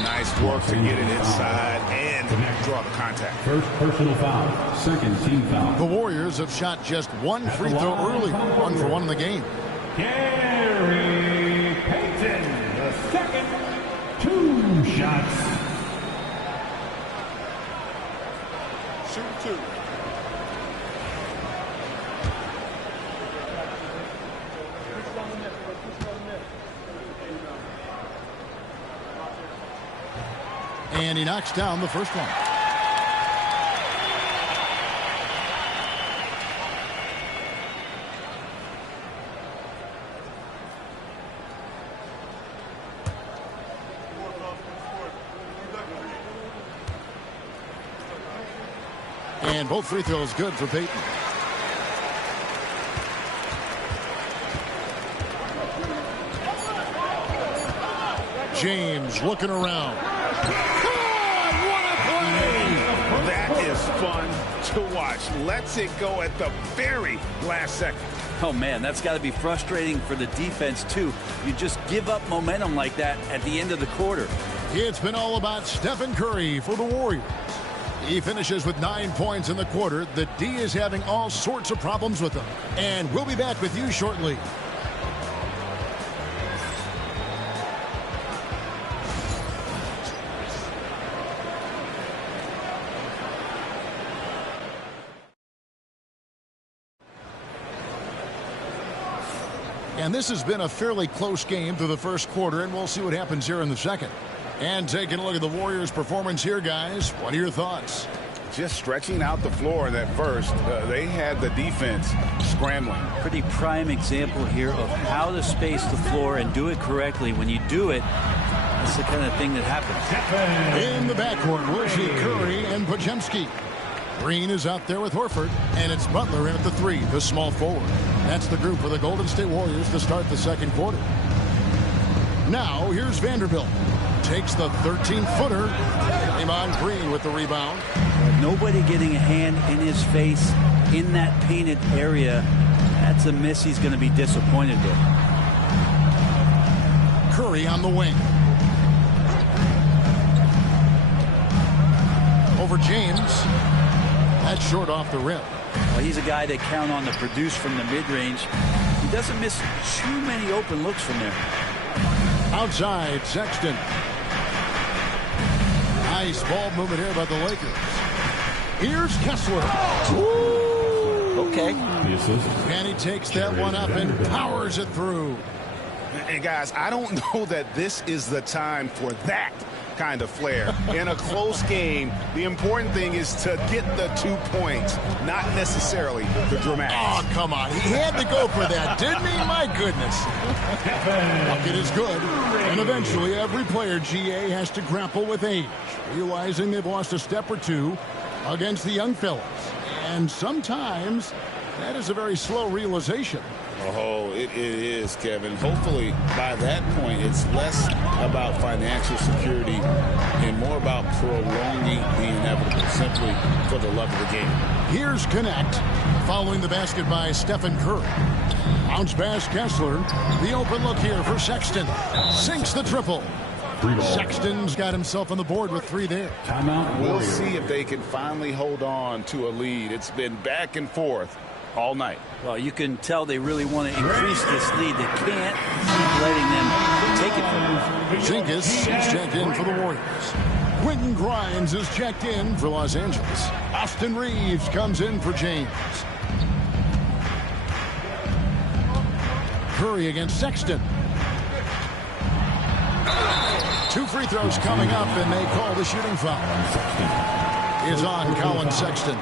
Nice work to get it inside and draw the contact. First personal foul. Second team foul. The Warriors have shot just one free throw early. 1 for 1 in the game. Gary Payton, the second. 2 shots. Shoot 2. And he knocks down the first one. And both free throws good for Payton. James looking around. That is fun to watch. Lets it go at the very last second. Oh, man, that's got to be frustrating for the defense, too. You just give up momentum like that at the end of the quarter. It's been all about Stephen Curry for the Warriors. He finishes with 9 points in the quarter. The D is having all sorts of problems with him. And we'll be back with you shortly. And this has been a fairly close game through the first quarter, and we'll see what happens here in the second. And taking a look at the Warriors' performance here, guys, what are your thoughts? Just stretching out the floor in that first. They had the defense scrambling. Pretty prime example here of how to space the floor and do it correctly. When you do it, that's the kind of thing that happens. In the backcourt, we'll see Curry and Podziemski. Green is out there with Horford, and it's Butler in at the 3, the small forward. That's the group for the Golden State Warriors to start the second quarter. Now, here's Vanderbilt. takes the 13-footer. Draymond Green with the rebound. Nobody getting a hand in his face in that painted area. That's a miss he's going to be disappointed with. Curry on the wing. Over James. That's short off the rim. Well, he's a guy they count on to produce from the mid-range. He doesn't miss too many open looks from there. Outside, Sexton. Nice ball movement here by the Lakers. Here's Kessler. Ooh. Okay. And he takes that one up and powers it through. Hey, guys, I don't know that this is the time for that kind of flair. In a close game, the important thing is to get the 2 points, not necessarily the dramatics. Oh, come on. He had to go for that, didn't he? My goodness. Bucket is good. And eventually, every player, GA, has to grapple with age, realizing they've lost a step or two against the young fellas. And sometimes that is a very slow realization. Oh, it is, Kevin. Hopefully, by that point, it's less about financial security and more about prolonging the inevitable, simply for the love of the game. Here's Connect, following the basket by Stephen Curry. Bounce pass Kessler. The open look here for Sexton. Sinks the triple. Sexton's got himself on the board with 3 there. Timeout. We'll see if they can finally hold on to a lead. It's been back and forth all night. Well, you can tell they really want to increase this lead. They can't keep letting them take it from them. Zingas is checked in for the Warriors. Quentin Grimes is checked in for Los Angeles. Austin Reeves comes in for James. Curry against Sexton. 2 free throws coming up, and they call the shooting foul. Is on Colin Sexton.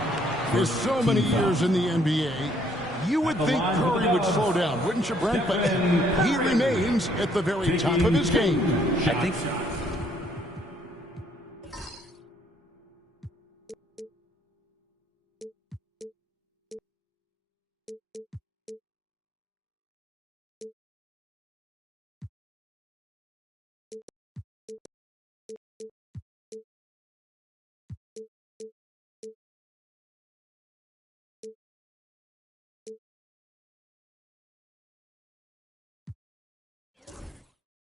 With so many years in the NBA, you would think Curry would slow down, wouldn't you, Brent? But he remains at the very top of his game. I think so.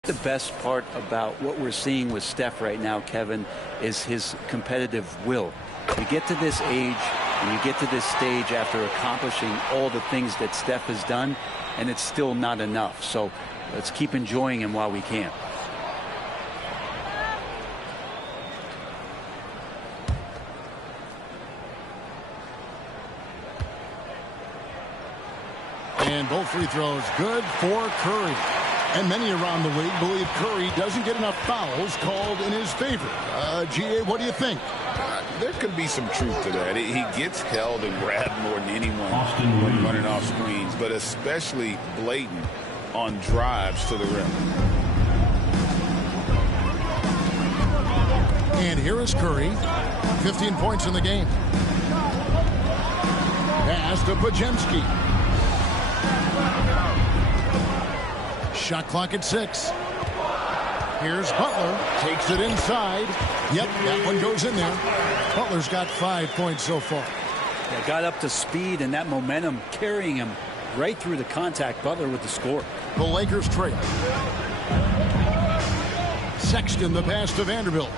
The best part about what we're seeing with Steph right now, Kevin, is his competitive will. You get to this age and you get to this stage after accomplishing all the things that Steph has done, and it's still not enough. So let's keep enjoying him while we can. And both free throws good for Curry. And many around the league believe Curry doesn't get enough fouls called in his favor. GA, what do you think? There could be some truth to that. He gets held and grabbed more than anyone when running off screens, but especially blatant on drives to the rim. And here is Curry. 15 points in the game. Pass to Podziemski. Shot clock at 6. Here's Butler. Takes it inside. Yep, that one goes in there. Butler's got 5 points so far. Yeah, got up to speed, and that momentum carrying him right through the contact. Butler with the score. The Lakers trail. Sexton, the pass to Vanderbilt.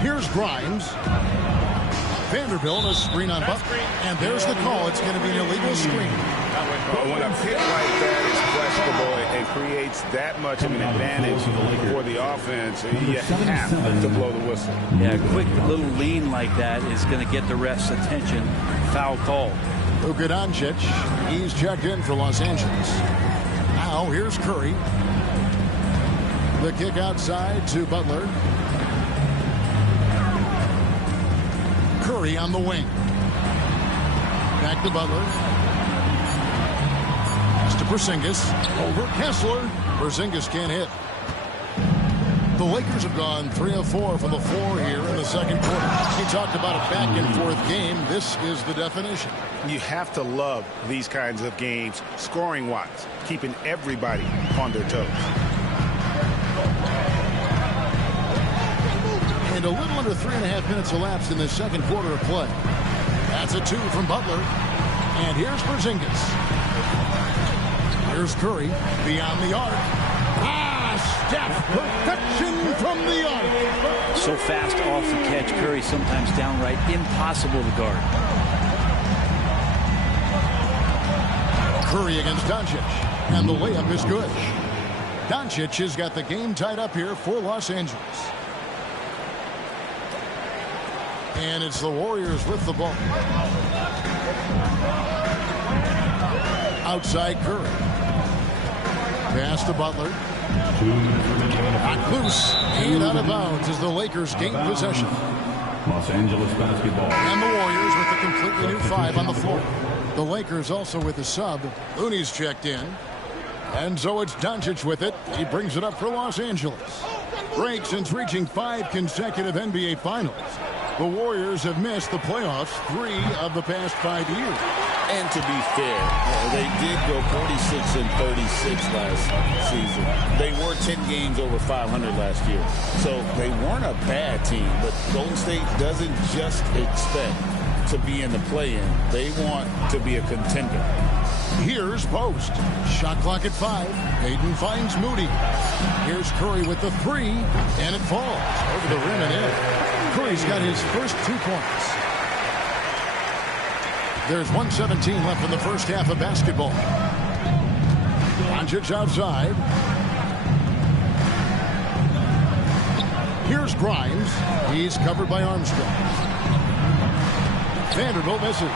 Here's Grimes. Vanderbilt, a screen on Butler. And there's the call. It's going to be an illegal screen. When a pick like that is questionable and creates that much of an advantage for the offense, you have to blow the whistle. Yeah, a quick little lean like that is going to get the ref's attention. Foul call. Luka Doncic, he's checked in for Los Angeles. Now here's Curry. The kick outside to Butler. Curry on the wing. Back to Butler. To Porzingis, over Kessler. Porzingis can't hit. The Lakers have gone 3 of 4 from the floor here in the second quarter. He talked about a back and forth game. This is the definition. You have to love these kinds of games, scoring-wise, keeping everybody on their toes. And a little under 3.5 minutes elapsed in the second quarter of play. That's a 2 from Butler. And here's Porzingis. Here's Curry beyond the arc. Steph, perfection from the arc. So fast off the catch. Curry sometimes downright impossible to guard. Curry against Doncic. And the layup is good. Doncic has got the game tied up here for Los Angeles. And it's the Warriors with the ball. Outside Curry. Pass to Butler. Not loose. And out of bounds as the Lakers gain possession. Los Angeles basketball. And the Warriors with a completely new 5 on the floor. The Lakers also with a sub. Looney's checked in. And so it's Doncic with it. He brings it up for Los Angeles. Break since reaching 5 consecutive NBA Finals. The Warriors have missed the playoffs 3 of the past 5 years. And to be fair, they did go 46-36 last season. They were 10 games over 500 last year. So they weren't a bad team, but Golden State doesn't just expect to be in the play-in. They want to be a contender. Here's Post. Shot clock at 5. Hayden finds Moody. Here's Curry with the 3, and it falls over the rim and in. Curry's got his first 2 points. There's 1:17 left in the first half of basketball. Doncic outside. Here's Grimes. He's covered by Armstrong. Vanderbilt misses.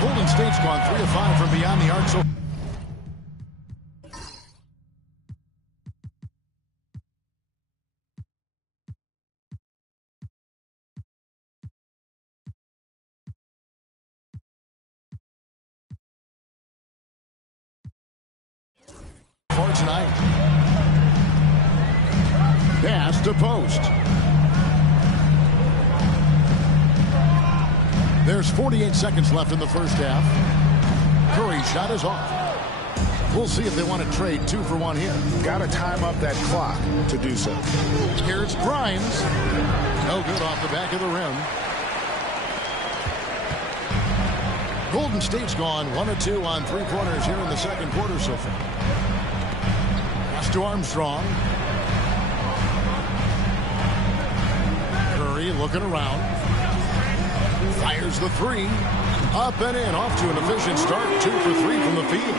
Golden State's gone 3 of 5 from beyond the arc. So for tonight. Pass to Post. There's 48 seconds left in the first half. Curry's shot is off. We'll see if they want to trade 2 for 1 here. Got to time up that clock to do so. Here's Grimes. No good off the back of the rim. Golden State's gone 1 of 2 on 3-pointers here in the second quarter so far. Pass to Armstrong. Curry looking around. Fires the 3. Up and in. Off to an efficient start. 2 for 3 from the field.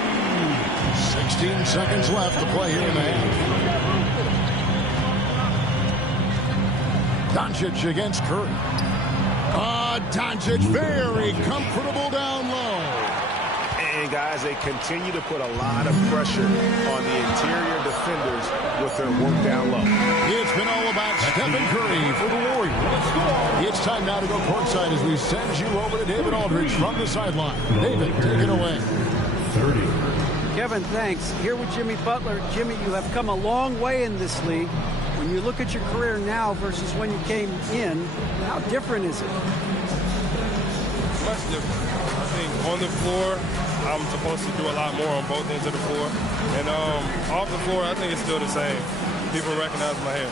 16 seconds left to play here in the half. Doncic against Curry. Doncic very comfortable down low. And guys, they continue to put a lot of pressure on the interior defenders with their work down low. It's been all about Stephen Curry for the Warriors. It's time now to go courtside as we send you over to David Aldridge from the sideline. David, take it away. 30. Kevin, thanks. Here with Jimmy Butler. Jimmy, you have come a long way in this league. When you look at your career now versus when you came in, how different is it? Much different. I think on the floor, I'm supposed to do a lot more on both ends of the floor. And off the floor, I think it's still the same. People recognize my hair.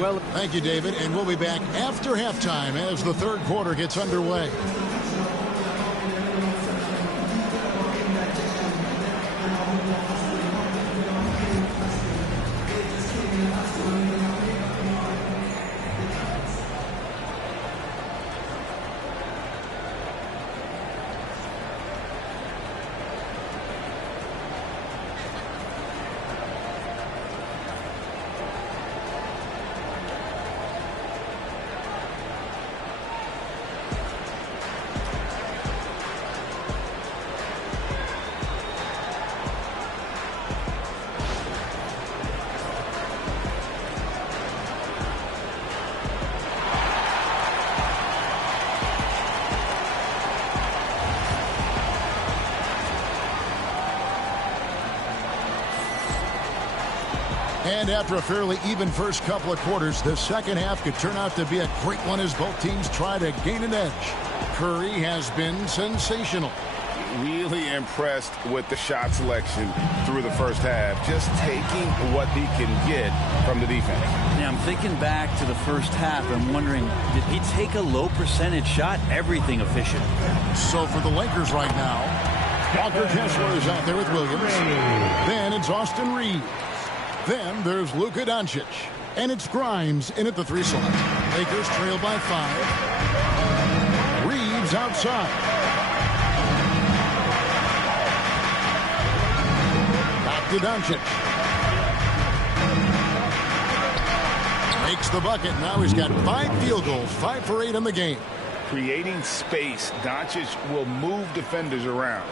Well, thank you, David. And we'll be back after halftime as the third quarter gets underway. And after a fairly even first couple of quarters, the second half could turn out to be a great one as both teams try to gain an edge. Curry has been sensational. really impressed with the shot selection through the first half, just taking what he can get from the defense. Yeah, I'm thinking back to the first half. I'm wondering, did he take a low percentage shot? Everything efficient. So for the Lakers right now, Walker Kessler is out there with Williams. Then it's Austin Reeves. Then there's Luka Doncic. And it's Grimes in at the 3 slot. Lakers trail by 5. Reeves outside. Back to Doncic. Makes the bucket. Now he's got 5 field goals, 5 for 8 in the game. Creating space, Doncic will move defenders around.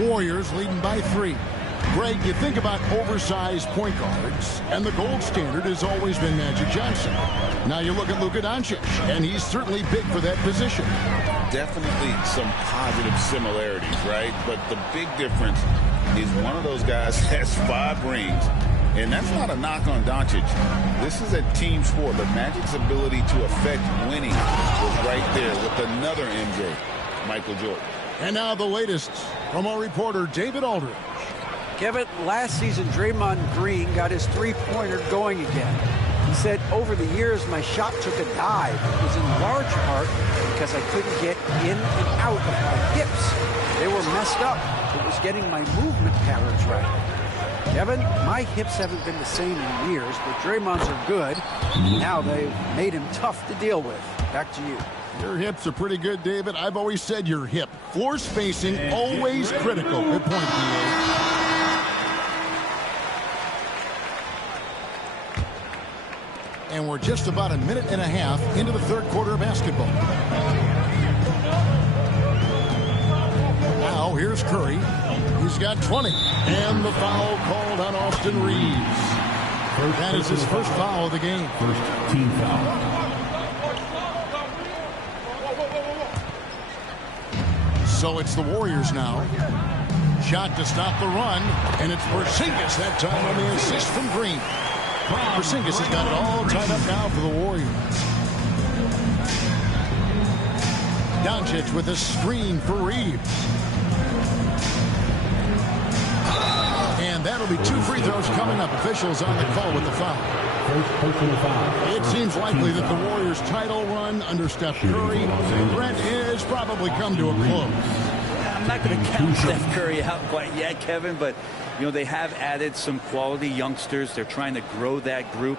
Warriors leading by 3. Greg, you think about oversized point guards, and the gold standard has always been Magic Johnson. Now you look at Luka Doncic, and he's certainly big for that position. Definitely some positive similarities, right? But the big difference is one of those guys has 5 rings, and that's not a knock on Doncic. This is a team sport, but Magic's ability to affect winning was right there with another MJ, Michael Jordan. And now the latest from our reporter, David Aldridge. Kevin, last season, Draymond Green got his three-pointer going again. He said, over the years, my shot took a dive. It was in large part because I couldn't get in and out of my hips. They were messed up. It was getting my movement patterns right. Kevin, my hips haven't been the same in years, but Draymond's are good. Now they've made him tough to deal with. Back to you. Your hips are pretty good, David. I've always said your hip. Floor spacing, always critical. Good point, D.A. And we're just about a minute and a half into the third quarter of basketball. Now, here's Curry. He's got 20. And the foul called on Austin Reeves. That is his first foul of the game. First team foul. So it's the Warriors now. Shot to stop the run, and it's Porzingis that time on the assist from Green. Porzingis has got it all tied up now for the Warriors. Doncic with a screen for Reeves. And that'll be 2 free throws coming up. Officials on the call with the foul. It seems likely that the Warriors' title run under Steph Curry, Brent, has probably come to a close. I'm not going to count Steph Curry out quite yet, Kevin, but you know they have added some quality youngsters. They're trying to grow that group.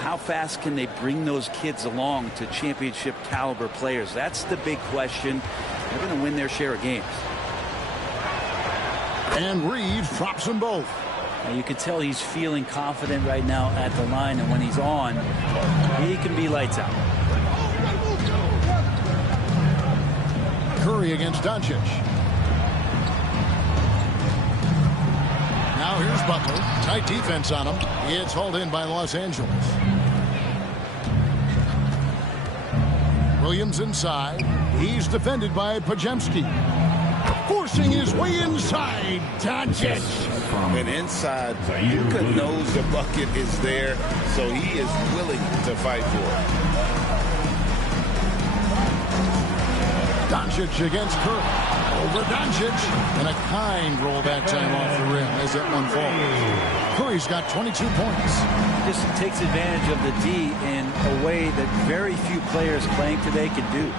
How fast can they bring those kids along to championship caliber players? That's the big question. They're going to win their share of games. And Reeves drops them both. You can tell he's feeling confident right now at the line, and when he's on, he can be lights out. Curry against Doncic. Now here's Butler. Tight defense on him. It's hauled in by Los Angeles. Williams inside. He's defended by Podziemski. Forcing his way inside. Doncic. And inside, Luka knows the bucket is there, so he is willing to fight for it. Doncic against Curry. Over Doncic. And a kind roll that time off the rim as that one falls. Curry's got 22 points. Just takes advantage of the D in a way that very few players playing today can do.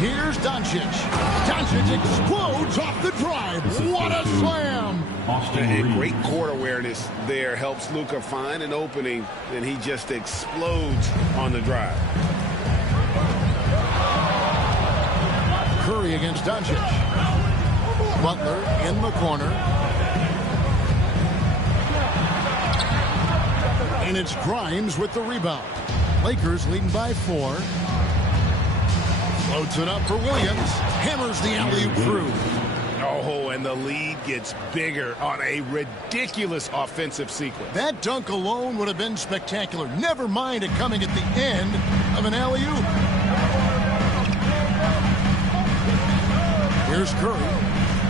Here's Doncic. Doncic explodes off the drive. What a slam! And great court awareness there helps Luka find an opening, and he just explodes on the drive. Curry against Doncic. Butler in the corner. And it's Grimes with the rebound. Lakers leading by 4. Floats it up for Williams. Hammers the alley-oop through. Oh, Oh, and the lead gets bigger on a ridiculous offensive sequence. That dunk alone would have been spectacular. Never mind it coming at the end of an alley-oop. Here's Curry.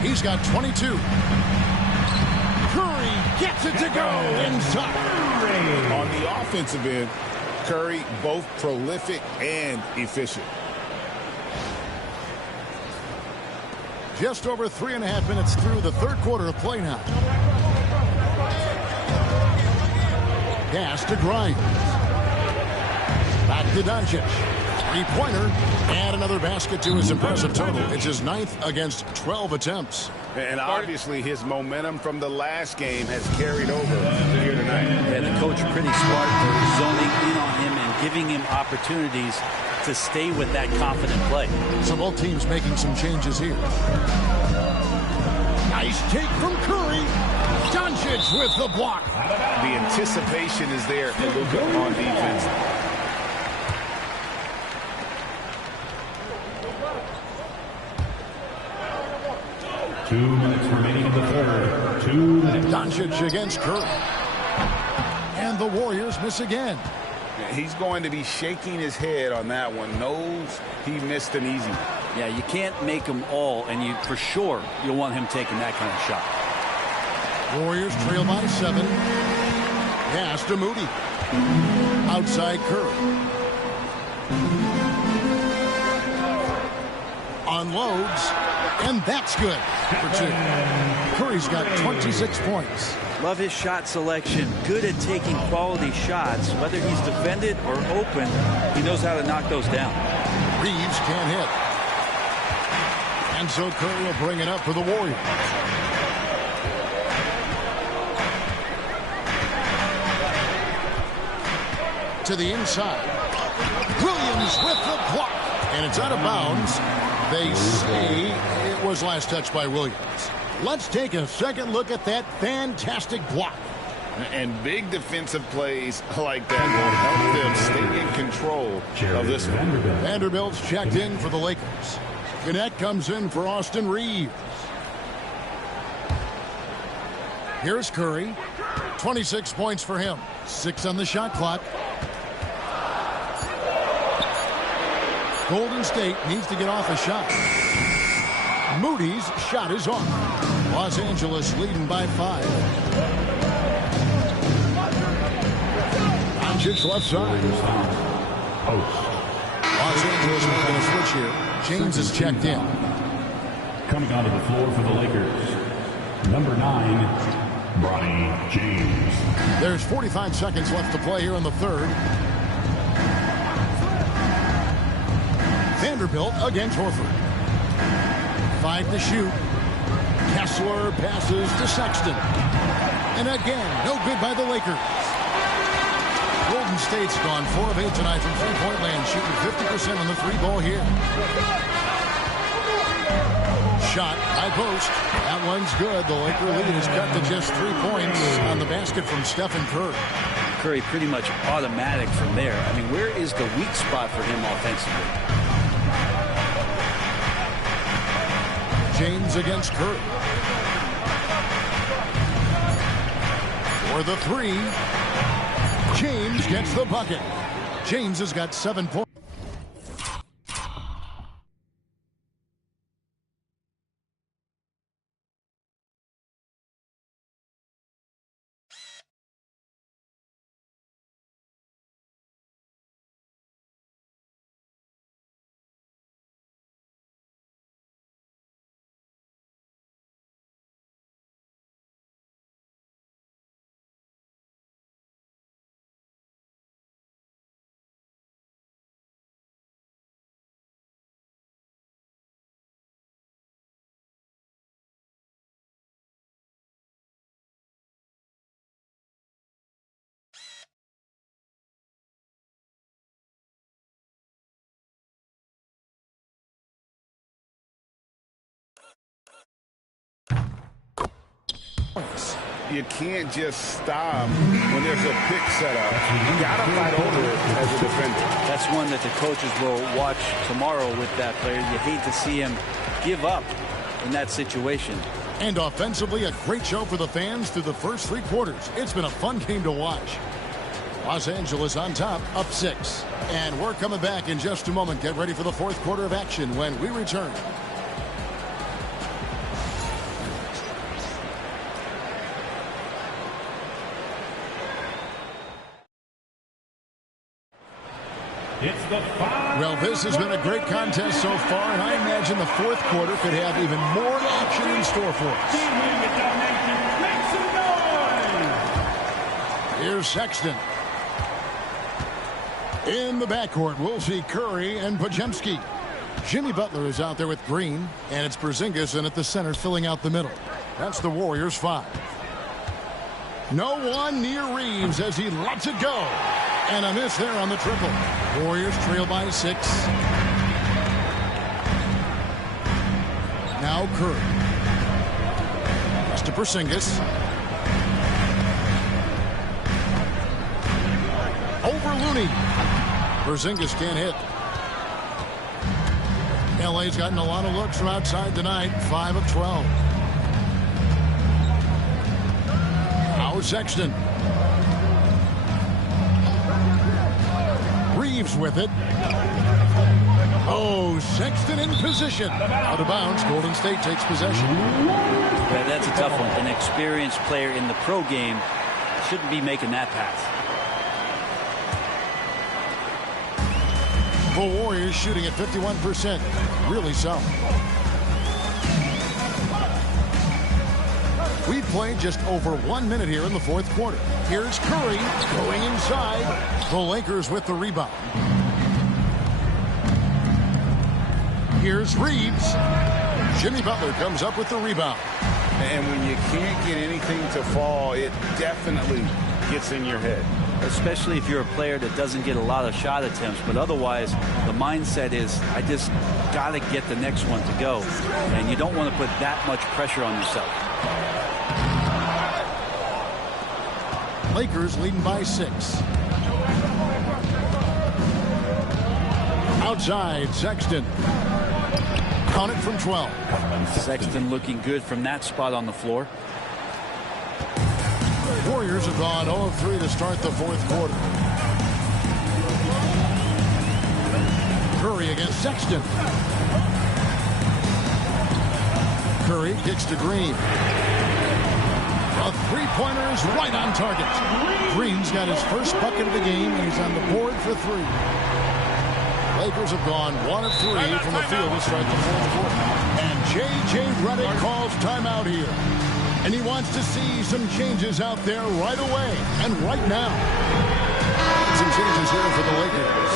He's got 22. Curry gets it to go inside. On the offensive end, Curry both prolific and efficient. Just over 3.5 minutes through the third quarter of play now. Pass to Grimes. Back to Doncic. Three-pointer. And another basket to his impressive total. It's his 9th against 12 attempts. And obviously his momentum from the last game has carried over to here tonight. And the coach pretty smart for zoning in on him and giving him opportunities to stay with that confident play. So both teams making some changes here. Nice take from Curry. Doncic with the block. The anticipation is there for Luka on defense. Two minutes remaining in the third. 2 minutes. Doncic against Curry. And the Warriors miss again. He's going to be shaking his head on that one. Knows he missed an easy one. Yeah, you can't make them all, and you for sure you'll want him taking that kind of shot. Warriors trail by 7. Pass to Moody. Outside Curry. Unloads. And that's good for 2. Curry's got 26 points. Love his shot selection. Good at taking quality shots. Whether he's defended or open, he knows how to knock those down. Reeves can't hit. And so Curry will bring it up for the Warriors. To the inside. Williams with the block. And it's out of bounds. They say it was last touched by Williams. Let's take a second look at that fantastic block. And big defensive plays like that will help them stay in control of this one. Vanderbilt's checked in for the Lakers. Gannett comes in for Austin Reeves. Here's Curry. 26 points for him. 6 on the shot clock. Golden State needs to get off a shot. Moody's shot is off. Los Angeles leading by 5. Doncic left side. Los Angeles making a switch here. James is checked in. Coming onto the floor for the Lakers, number 9, Bronny James. There's 45 seconds left to play here in the third. Vanderbilt against Horford. 5 to shoot. Kessler passes to Sexton. And again, no good by the Lakers. Golden State's gone 4 of 8 tonight from three-point land, shooting 50% on the 3-ball here. Shot, high post. That one's good. The Laker lead is cut to just 3 points on the basket from Stephen Curry. Curry pretty much automatic from there. I mean, where is the weak spot for him offensively? James against Curry. For the 3. James gets the bucket. James has got 7 points. You can't just stop when there's a pick set up. You got to fight over it as a defender. That's one that the coaches will watch tomorrow with that player. You hate to see him give up in that situation. And offensively, a great show for the fans through the first 3 quarters. It's been a fun game to watch. Los Angeles on top, up 6. And we're coming back in just a moment. Get ready for the 4th quarter of action when we return. Well, this has been a great contest so far, and I imagine the 4th quarter could have even more action in store for us. Here's Sexton. In the backcourt, we'll see Curry and Podziemski. Jimmy Butler is out there with Green, and it's Porzingis in at the center filling out the middle. That's the Warriors' 5. No one near Reeves as he lets it go. And a miss there on the triple. Warriors trail by 6. Now Curry. Pass to Porzingis. Over Looney. Porzingis can't hit. LA's gotten a lot of looks from outside tonight. 5 of 12. Now Sexton. Reeves with it. Oh, Sexton in position. Out of bounds. Golden State takes possession. Yeah, that's a tough one. An experienced player in the pro game shouldn't be making that pass. The Warriors shooting at 51%. Really solid. We played just over 1 minute here in the 4th quarter. Here's Curry going inside. The Lakers with the rebound. Here's Reeves. Jimmy Butler comes up with the rebound. And when you can't get anything to fall, it definitely gets in your head. Especially if you're a player that doesn't get a lot of shot attempts. But otherwise, the mindset is, I just got to get the next one to go. And you don't want to put that much pressure on yourself. Lakers leading by 6. Outside, Sexton. Count it from 12. Sexton looking good from that spot on the floor. Warriors have gone 0 of 3 to start the 4th quarter. Curry against Sexton. Curry kicks to Green. A 3-pointer is right on target. Green's got his first bucket of the game, and he's on the board for 3. Lakers have gone 1 of 3 from the field to start the 4th quarter. And J.J. Redick calls timeout here. And he wants to see some changes out there right away and right now. Some changes here for the Lakers.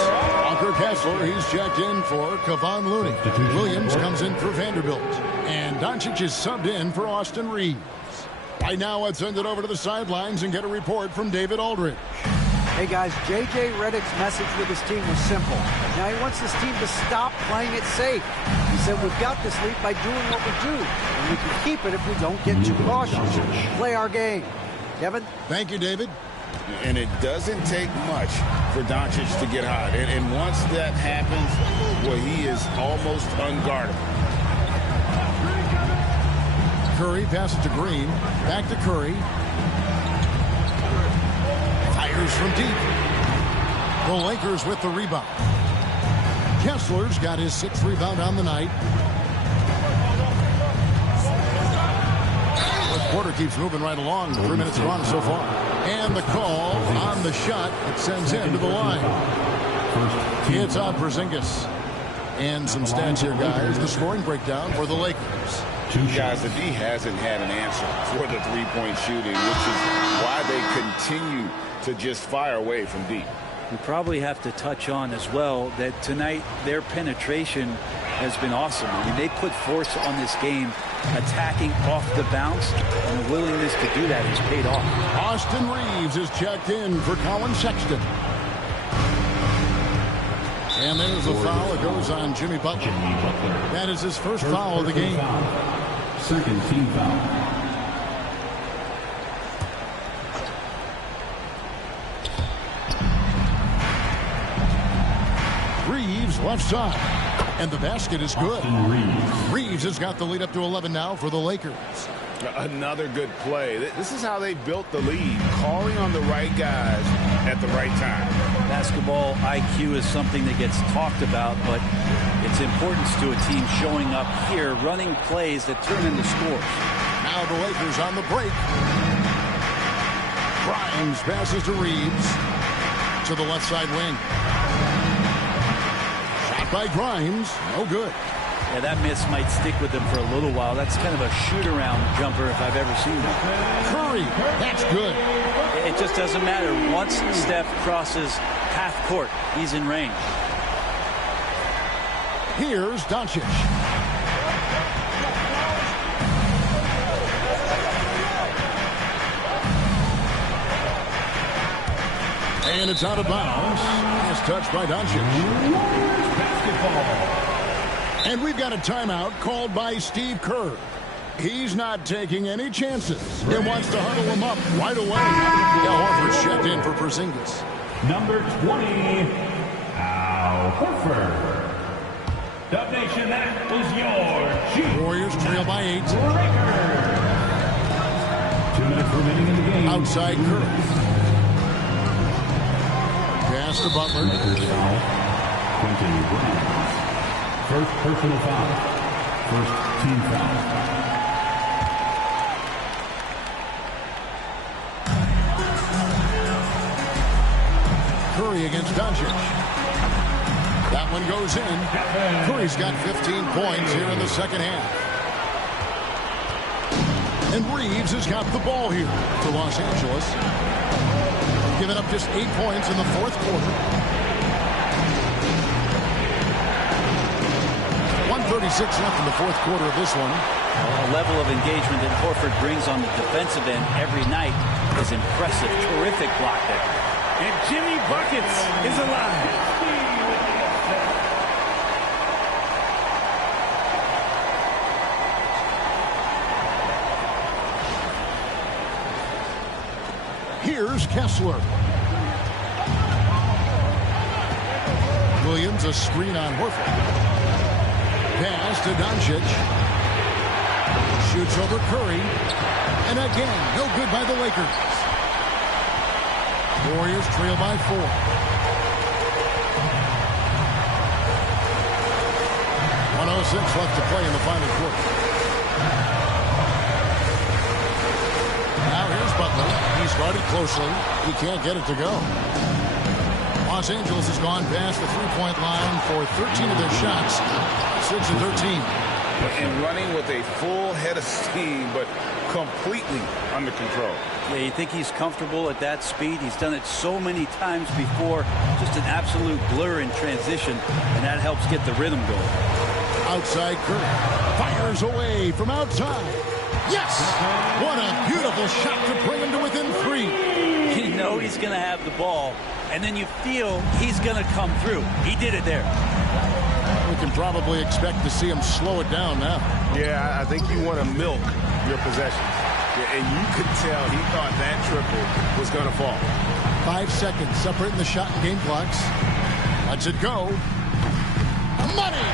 Walker Kessler, he's checked in for Kevon Looney. Williams comes in for Vanderbilt. And Doncic is subbed in for Austin Reeves. Right now, let's send it over to the sidelines and get a report from David Aldridge. Hey, guys, J.J. Redick's message with his team was simple. Now he wants his team to stop playing it safe. He said, we've got this lead by doing what we do, and we can keep it if we don't get too cautious. Play our game. Kevin? Thank you, David. And it doesn't take much for Doncic to get hot. And once that happens, well, he is almost unguardable. Curry passes to Green. Back to Curry. Fires from deep. The Lakers with the rebound. Kessler's got his 6th rebound on the night. The quarter keeps moving right along. 3 minutes gone so far. And the call on the shot that sends him to the line. It's on Porzingis. And some stats here, guys. The scoring breakdown for the Lakers. Guys, the D hasn't had an answer for the three-point shooting, which is why they continue to just fire away from deep. We probably have to touch on as well that tonight their penetration has been awesome. I mean, they put force on this game, attacking off the bounce, and the willingness to do that has paid off. Austin Reeves is checked in for Colin Sexton. And there's a foul. It goes on Jimmy Butler. That is his first foul of the game. Second team foul. Reeves left side. And the basket is good. Reeves has got the lead up to 11 now for the Lakers. Another good play. This is how they built the lead, calling on the right guys at the right time. Basketball IQ is something that gets talked about, but its importance to a team showing up here, running plays that turn into scores. Now the Lakers on the break. Grimes passes to Reeves to the left side wing. Shot by Grimes, no good. Yeah, that miss might stick with them for a little while. That's kind of a shoot-around jumper if I've ever seen one. Curry, that's good. It just doesn't matter. Once Steph crosses half court, he's in range. Here's Doncic. And it's out of bounds. It's touched by Doncic. Basketball. And we've got a timeout called by Steve Kerr. He's not taking any chances. He wants to huddle him up right away. Al Horford's checked in for Porzingis. Number 20, Al Horford. Dub Nation, that was your Chief. Warriors trail by 8. 2 minutes remaining in the game. Outside Curry. Pass to Butler. Quentin Grimes. First personal foul. First team foul. Curry against Doncic. That one goes in. Curry's got 15 points here in the second half. And Reeves has got the ball here for Los Angeles. Giving up just 8 points in the fourth quarter. 1:36 left in the fourth quarter of this one. A level of engagement that Horford brings on the defensive end every night is impressive. Terrific block there. And Jimmy Buckets is alive. Here's Kessler. Williams, a screen on Horford. Pass to Doncic. Shoots over Curry. And again, no good by the Lakers. Warriors trail by 4. 1:06 left to play in the final quarter. Now here's Butler. He's guarded closely. He can't get it to go. Los Angeles has gone past the three-point line for 13 of their shots. 6 of 13. And running with a full head of steam, but completely under control. Yeah, you think he's comfortable at that speed? He's done it so many times before. Just an absolute blur in transition, and that helps get the rhythm going. Outside Curry. Fires away from outside. Yes! What a beautiful shot to bring him to within 3. You know he's going to have the ball, and then you feel he's going to come through. He did it there. We can probably expect to see him slow it down now. Yeah, I think you want to milk your possessions. Yeah, and you could tell he thought that triple was going to fall. 5 seconds separating the shot and game clocks. Lets it go. Money!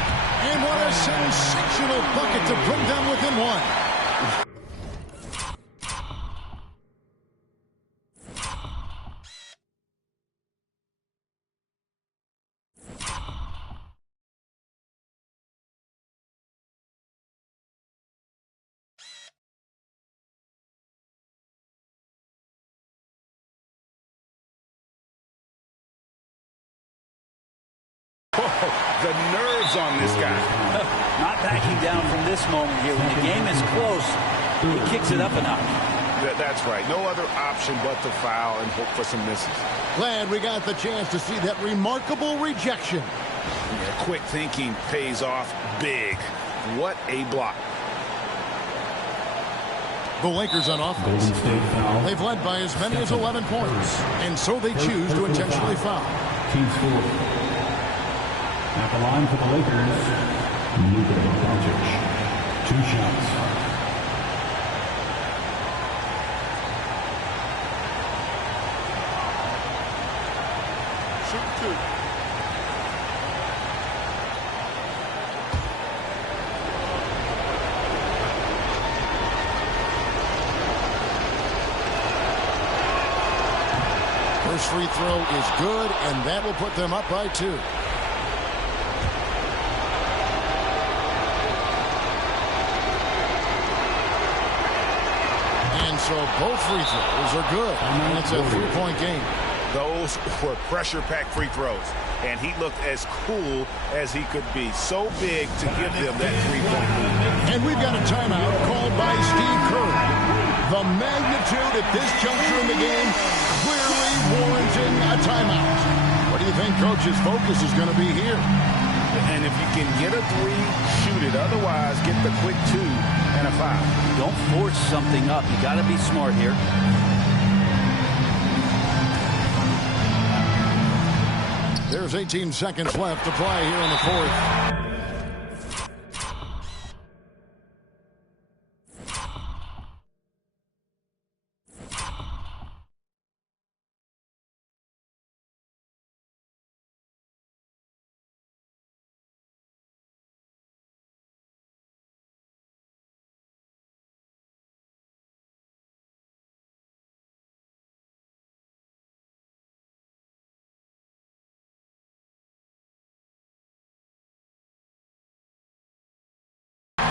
And what a sensational bucket to bring them within 1. The nerves on this guy. Not backing down from this moment here. When the game is close, he kicks it up a notch. That's right. No other option but to foul and hope for some misses. Glad we got the chance to see that remarkable rejection. Yeah, quick thinking pays off big. What a block. The Lakers on offense. They've led by as many as 11 points, and so they choose to intentionally foul. Team score. At the line for the Lakers, Luka Doncic. 2 shots. Shoot 2. First free throw is good, and that will put them up by 2. And so both free throws are good. And it's a 3-point game. Those were pressure-packed free throws, and he looked as cool as he could be. So big to give them that 3-point lead. And we've got a timeout called by Steve Kerr. The magnitude at this juncture in the game clearly warranting a timeout. What do you think Coach's focus is going to be here? And if you can get a 3, shoot it. Otherwise, get the quick 2 and a 5. Don't force something up. You got to be smart here. There's 18 seconds left to play here in the fourth.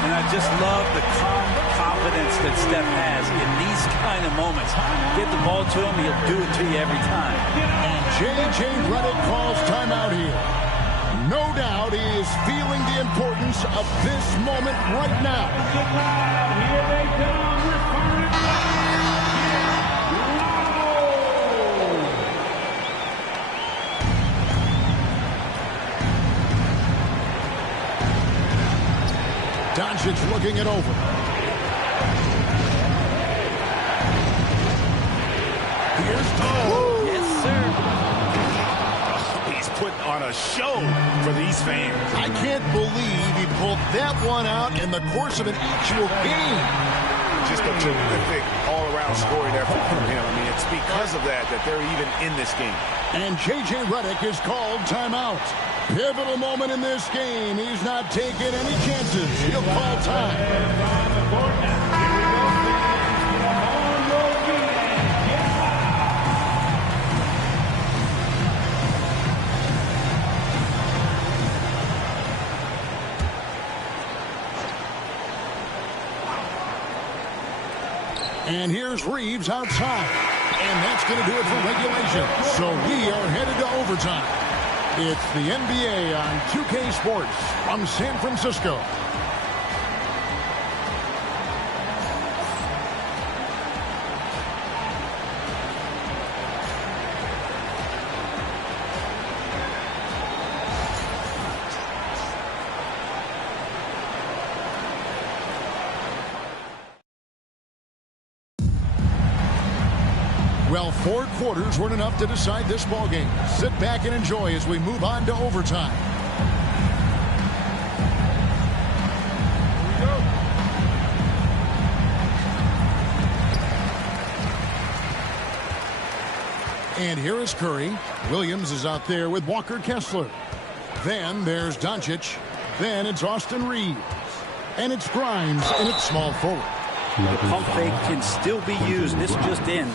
And I just love the calm confidence that Steph has in these kind of moments. Get the ball to him, he'll do it to you every time. And J.J. Redick calls timeout here. No doubt he is feeling the importance of this moment right now. Here they come. Doncic looking it over. Here's Tom. Yes, sir. He's putting on a show for these fans. I can't believe he pulled that one out in the course of an actual game. Just a terrific all-around scoring effort from him. I mean, it's because of that they're even in this game. And J.J. Redick is called timeout. Pivotal moment in this game. He's not taking any chances. He'll call time. And here's Reeves outside. And that's going to do it for regulation. So we are headed to overtime. It's the NBA on 2K Sports from San Francisco. Well, 4 quarters weren't enough to decide this ballgame. Sit back and enjoy as we move on to overtime. And here is Curry. Williams is out there with Walker Kessler. Then there's Doncic. Then it's Austin Reeves. And it's Grimes, and it's small forward. The pump fake can still be used. This just in.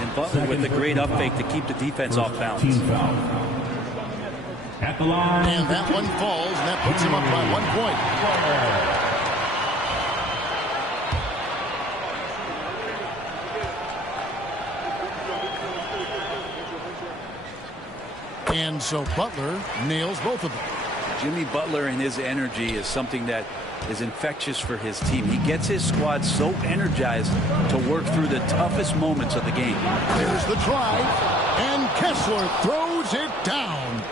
And Butler with a great up fake to keep the defense off balance. At the line. And that one falls, and that puts him up by 1 point. And so Butler nails both of them. Jimmy Butler and his energy is something that is infectious for his team. He gets his squad so energized to work through the toughest moments of the game. There's the drive, and Kessler throws it down.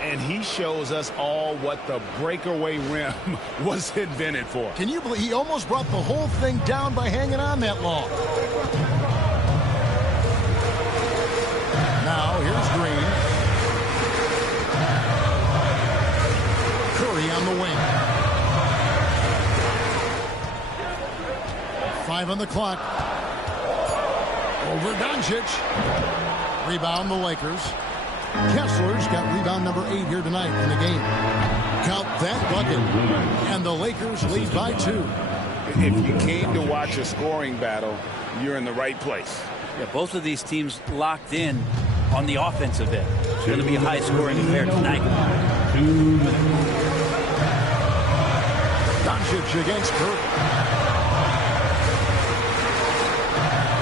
And he shows us all what the breakaway rim was invented for. Can you believe he almost brought the whole thing down by hanging on that long? Now here's Green. Curry on the wing. 5 on the clock. Over Doncic. Rebound the Lakers. Kessler's got rebound number 8 here tonight in the game. Count that bucket. And the Lakers lead by 2. If you came to watch a scoring battle, you're in the right place. Yeah, both of these teams locked in on the offensive end. It's going to be a high-scoring affair tonight. 2 minutes. Doncic against Curry.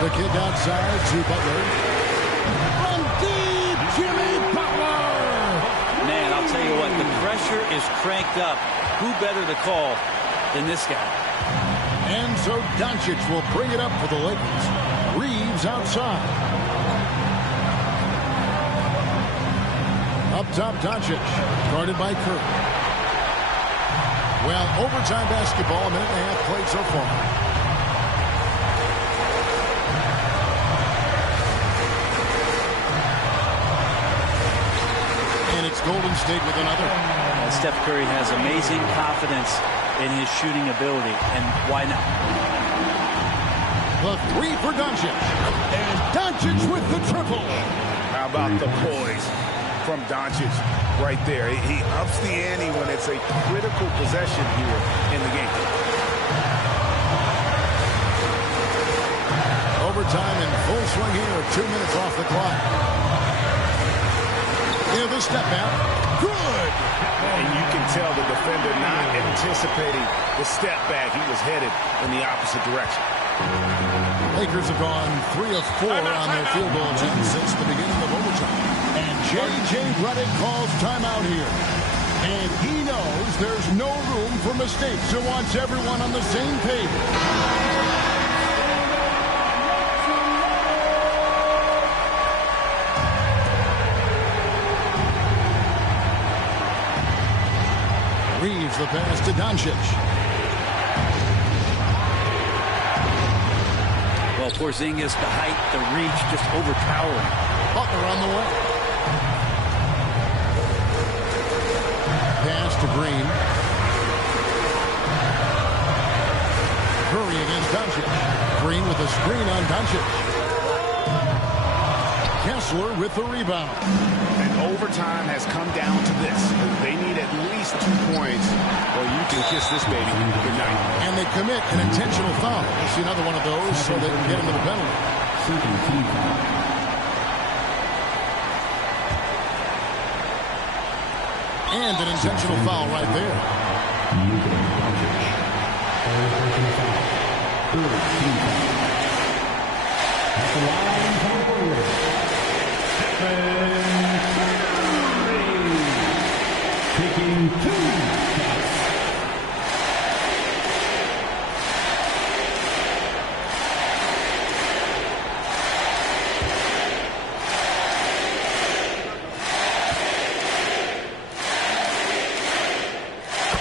The kick outside to Butler. From deep, Jimmy Butler! Man, I'll tell you what, the pressure is cranked up. Who better to call than this guy? And so Doncic will bring it up for the Lakers. Reeves outside. Up top, Doncic, guarded by Curry. Well, overtime basketball, a minute and a half played so far. And it's Golden State with another. Steph Curry has amazing confidence in his shooting ability, and why not? The three for Doncic. And Doncic with the triple. How about the poise from Doncic right there? He ups the ante when it's a critical possession here in the game. Overtime in full swing here. 2 minutes off the clock. Here the step back. Good. And you can tell the defender not anticipating the step back. He was headed in the opposite direction. Lakers have gone 3 of 4 on their field goal attempts since the beginning of overtime. And J.J. Redick calls timeout here. And he knows there's no room for mistakes and wants everyone on the same page. Reeves the pass to Doncic. Well, Porzingis, the height, the reach, just overpowering. Butler on the way. Pass to Green. Curry against Doncic. Green with a screen on Doncic. Kessler with the rebound. And overtime has come down to this. They need at least 2 points, or you can kiss this baby good night. And they commit an intentional foul. We'll see another one of those so they can get into the penalty. And an intentional foul right there. At the line for taking 2 shots.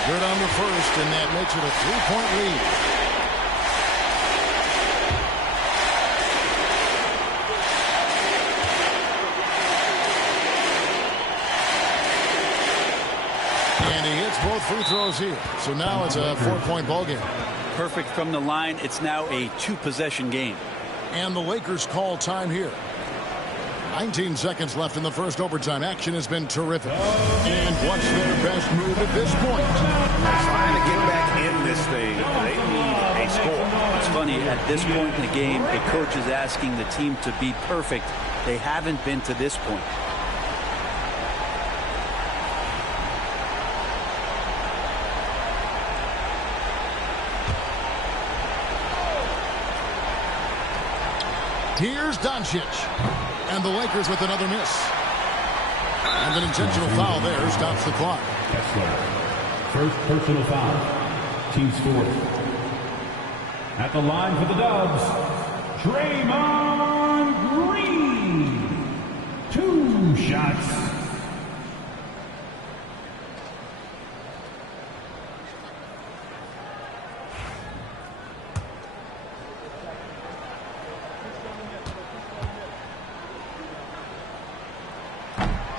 Good on the first, and that makes it a 3-point lead. And he hits both free throws here. So now it's a 4-point ball game. Perfect from the line. It's now a 2-possession game. And the Lakers call time here. 19 seconds left in the first overtime. Action has been terrific. And what's their best move at this point? Trying to get back in this thing. They need a score. It's funny, at this point in the game, the coach is asking the team to be perfect. They haven't been to this point. Here's Doncic. And the Lakers with another miss. And an intentional foul there stops the clock. Kessler. First personal foul. Team fourth. At the line for the Dubs, Draymond Green. 2 shots.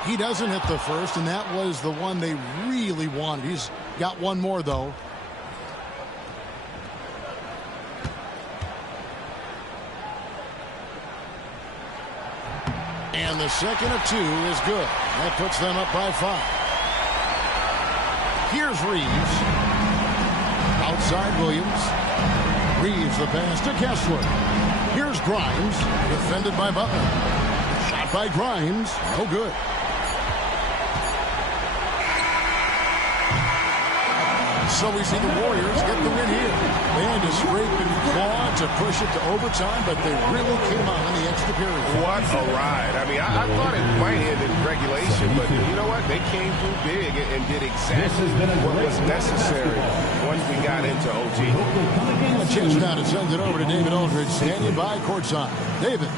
He doesn't hit the first, and that was the one they really wanted. He's got one more, though. And the second of 2 is good. That puts them up by 5. Here's Reeves. Outside Williams. Reeves the pass to Kessler. Here's Grimes, defended by Butler. Shot shot by Grimes. No good. So we see the Warriors get the win here. They had to scrape and claw to push it to overtime, but they really came on in the extra period. What a ride. I mean, I thought it might end in regulation, but you know what? They came through big and did exactly what was necessary once we got into OT. A chance now to send it over to David Aldridge, standing by courtside. David.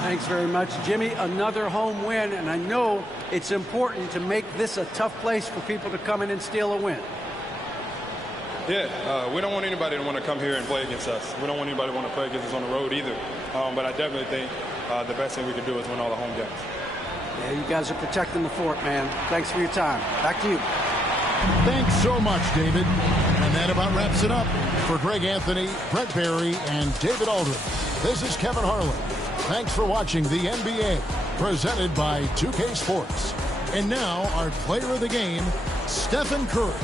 Thanks very much, Jimmy. Another home win, and I know it's important to make this a tough place for people to come in and steal a win. Yeah, we don't want anybody to want to come here and play against us. We don't want anybody to want to play against us on the road either. But I definitely think the best thing we can do is win all the home games. Yeah, you guys are protecting the fort, man. Thanks for your time. Back to you. Thanks so much, David. And that about wraps it up. For Greg Anthony, Brent Barry, and David Aldridge, this is Kevin Harlan. Thanks for watching the NBA, presented by 2K Sports. And now, our player of the game, Stephen Curry.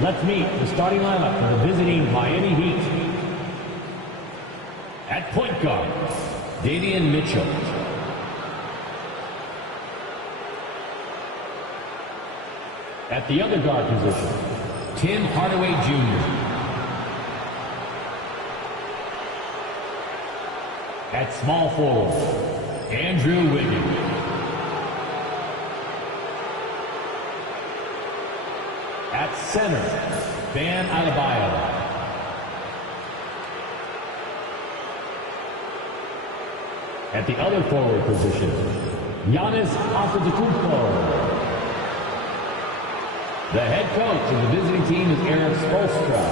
Let's meet the starting lineup for the visiting Miami Heat. At point guard, Davion Mitchell. At the other guard position, Tim Hardaway Jr. At small forward, Andrew Wiggins. At center, Bam Adebayo. At the other forward position, Giannis Antetokounmpo. The head coach of the visiting team is Erik Spoelstra.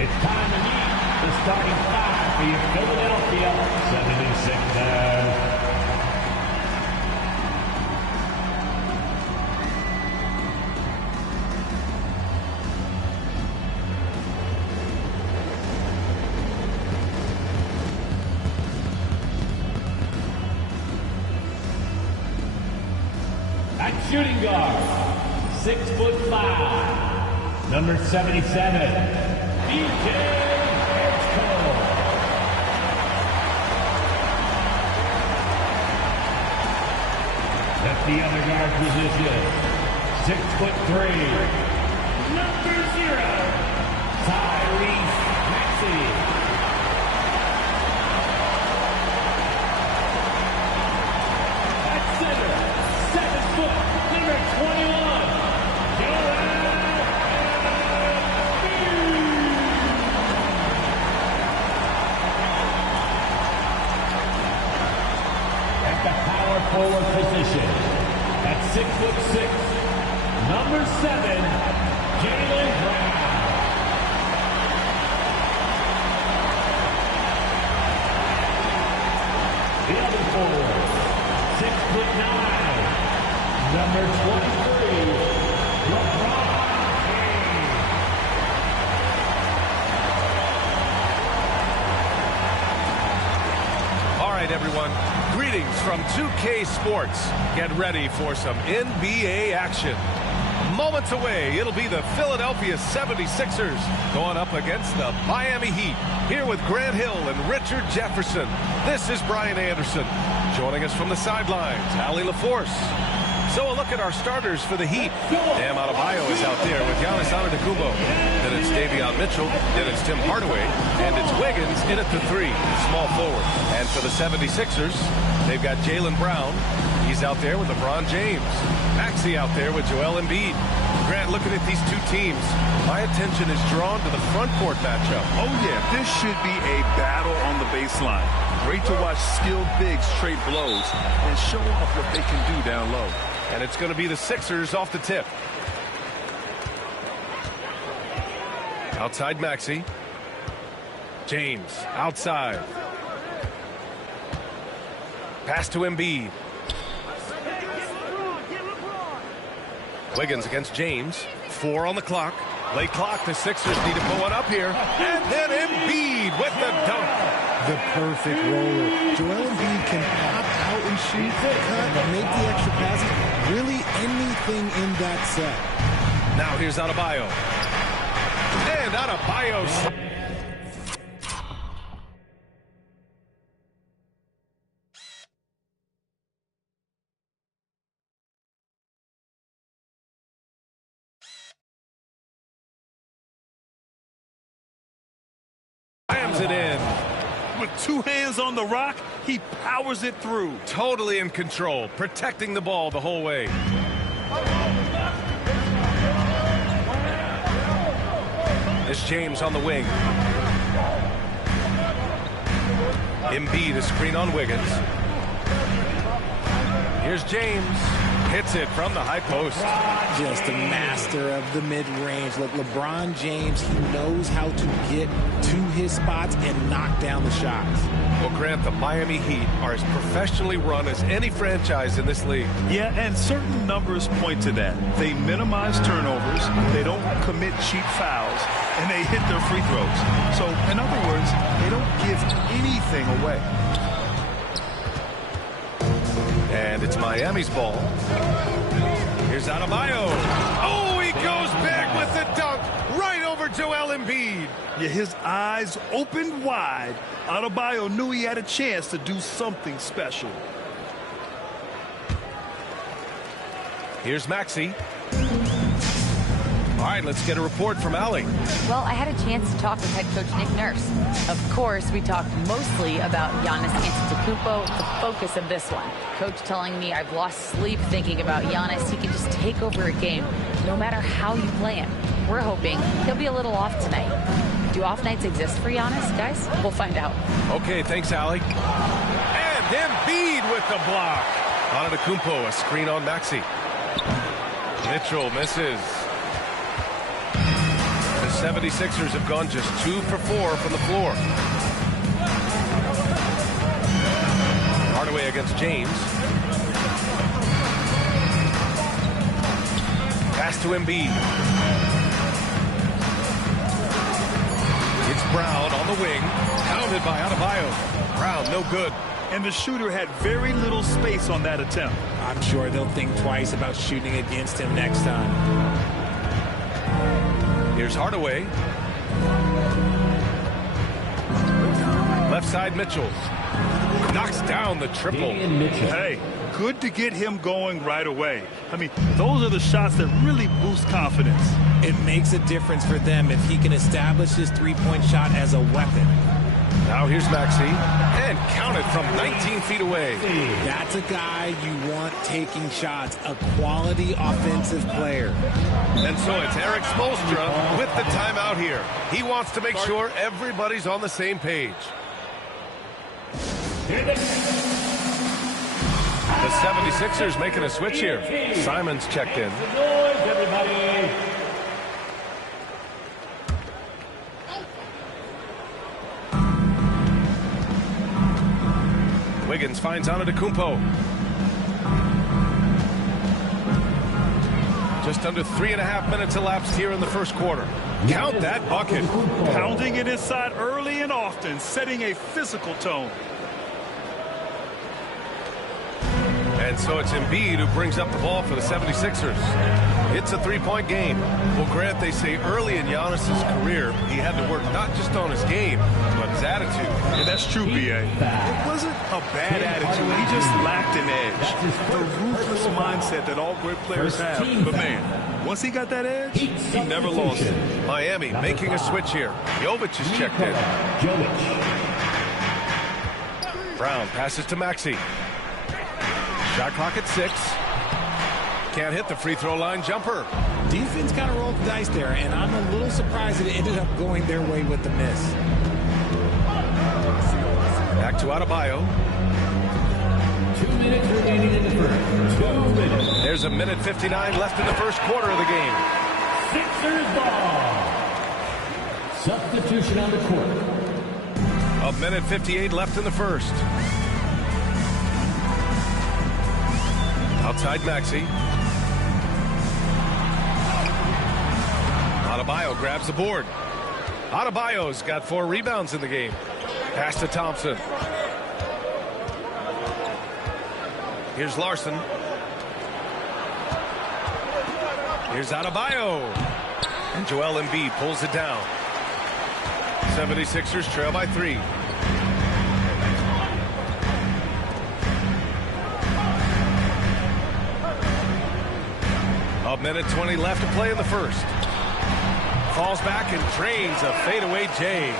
It's time to meet the starting five for your Philadelphia 76ers. At shooting guard, 6'5", number 77. DJ Edgecombe. At the other guard position, 6'3", number 0, Tyrese Maxey. At center, 7 foot, number 21, Joel Embiid. forward position, at 6'6", number 7, Jaylen Brown. The other forward, 6'9", number 23, LeBron. Everyone, greetings from 2K Sports. Get ready for some NBA action. Moments away, it'll be the Philadelphia 76ers going up against the Miami Heat. Here with Grant Hill and Richard Jefferson, this is Brian Anderson. Joining us from the sidelines, Allie LaForce. So a look at our starters for the Heat. Bam Adebayo is out there with Giannis Antetokounmpo. Then it's Davion Mitchell. Then it's Tim Hardaway. And it's Wiggins in at the 3, small forward. And for the 76ers, they've got Jaylen Brown. He's out there with LeBron James. Maxey out there with Joel Embiid. Grant, looking at these two teams, my attention is drawn to the front court matchup. Oh, yeah, this should be a battle on the baseline. Great to watch skilled bigs trade blows and show off what they can do down low. And it's going to be the Sixers off the tip. Outside Maxey. James outside. Pass to Embiid. Wiggins against James. 4 on the clock. Late clock. The Sixers need to pull one up here. And then Embiid with the dunk. The perfect roller. Joel Embiid can pop out and shoot, cut, make the extra passes. Really anything in that set. Now here's Adebayo. And Adebayo. Slams it in. With 2 hands on the rock, he powers it through. Totally in control, protecting the ball the whole way. It's James on the wing. Embiid, a screen on Wiggins. Here's James. Hits it from the high post. Just a master of the mid-range. Look, LeBron James, he knows how to get to his spots and knock down the shots. Well, Grant, the Miami Heat are as professionally run as any franchise in this league. Yeah, and certain numbers point to that. They minimize turnovers, they don't commit cheap fouls, and they hit their free throws. So, in other words, they don't give anything away. And it's Miami's ball. Here's Adebayo. Oh, he goes back with the dunk right over Joel Embiid. Yeah, his eyes opened wide. Adebayo knew he had a chance to do something special. Here's Maxey. All right, let's get a report from Allie. Well, I had a chance to talk with head coach Nick Nurse. Of course, we talked mostly about Giannis Antetokounmpo, the focus of this one. Coach telling me I've lost sleep thinking about Giannis. He can just take over a game, no matter how you play him. We're hoping he'll be a little off tonight. Do off nights exist for Giannis, guys? We'll find out. Okay, thanks, Allie. And Embiid with the block. Antetokounmpo, a screen on Maxey. Mitchell misses. The 76ers have gone just 2 for 4 from the floor. Hardaway against James. Pass to Embiid. It's Brown on the wing. Pounded by Adebayo. Brown, no good. And the shooter had very little space on that attempt. I'm sure they'll think twice about shooting against him next time. Here's Hardaway. Left side Mitchell. Knocks down the triple. Hey, good to get him going right away. I mean, those are the shots that really boost confidence. It makes a difference for them if he can establish his three-point shot as a weapon. Now here's Maxey, and counted from 19 feet away. That's a guy you want taking shots, a quality offensive player. And so it's Eric Spoelstra with the timeout here. He wants to make sure everybody's on the same page. The 76ers making a switch here. Simons checked in. Wiggins finds Antetokounmpo. Just under 3.5 minutes elapsed here in the first quarter. Count that bucket. Pounding it inside early and often, setting a physical tone. And so it's Embiid who brings up the ball for the 76ers. It's a three-point game. Well, Grant, they say early in Giannis's career, he had to work not just on his game, but his attitude. And that's true, B.A. It wasn't a bad attitude. He just lacked an edge. The ruthless mindset that all great players have. But, man, once he got that edge, he never lost it. Miami making a switch here. Jovic is checked in. Brown passes to Maxey. Shot clock at 6. Can't hit the free throw line jumper. Defense kind of rolled the dice there, and I'm a little surprised that it ended up going their way with the miss. Back to Adebayo. 2 minutes remaining in the first. 2 minutes. There's a minute 59 left in the first quarter of the game. Sixers ball. Substitution on the court. A minute 58 left in the first. Outside Maxey. Adebayo grabs the board. Adebayo's got 4 rebounds in the game. Pass to Thompson. Here's Larson. Here's Adebayo. And Joel Embiid pulls it down. 76ers trail by 3. A minute 20 left to play in the first. Falls back and drains a fadeaway J.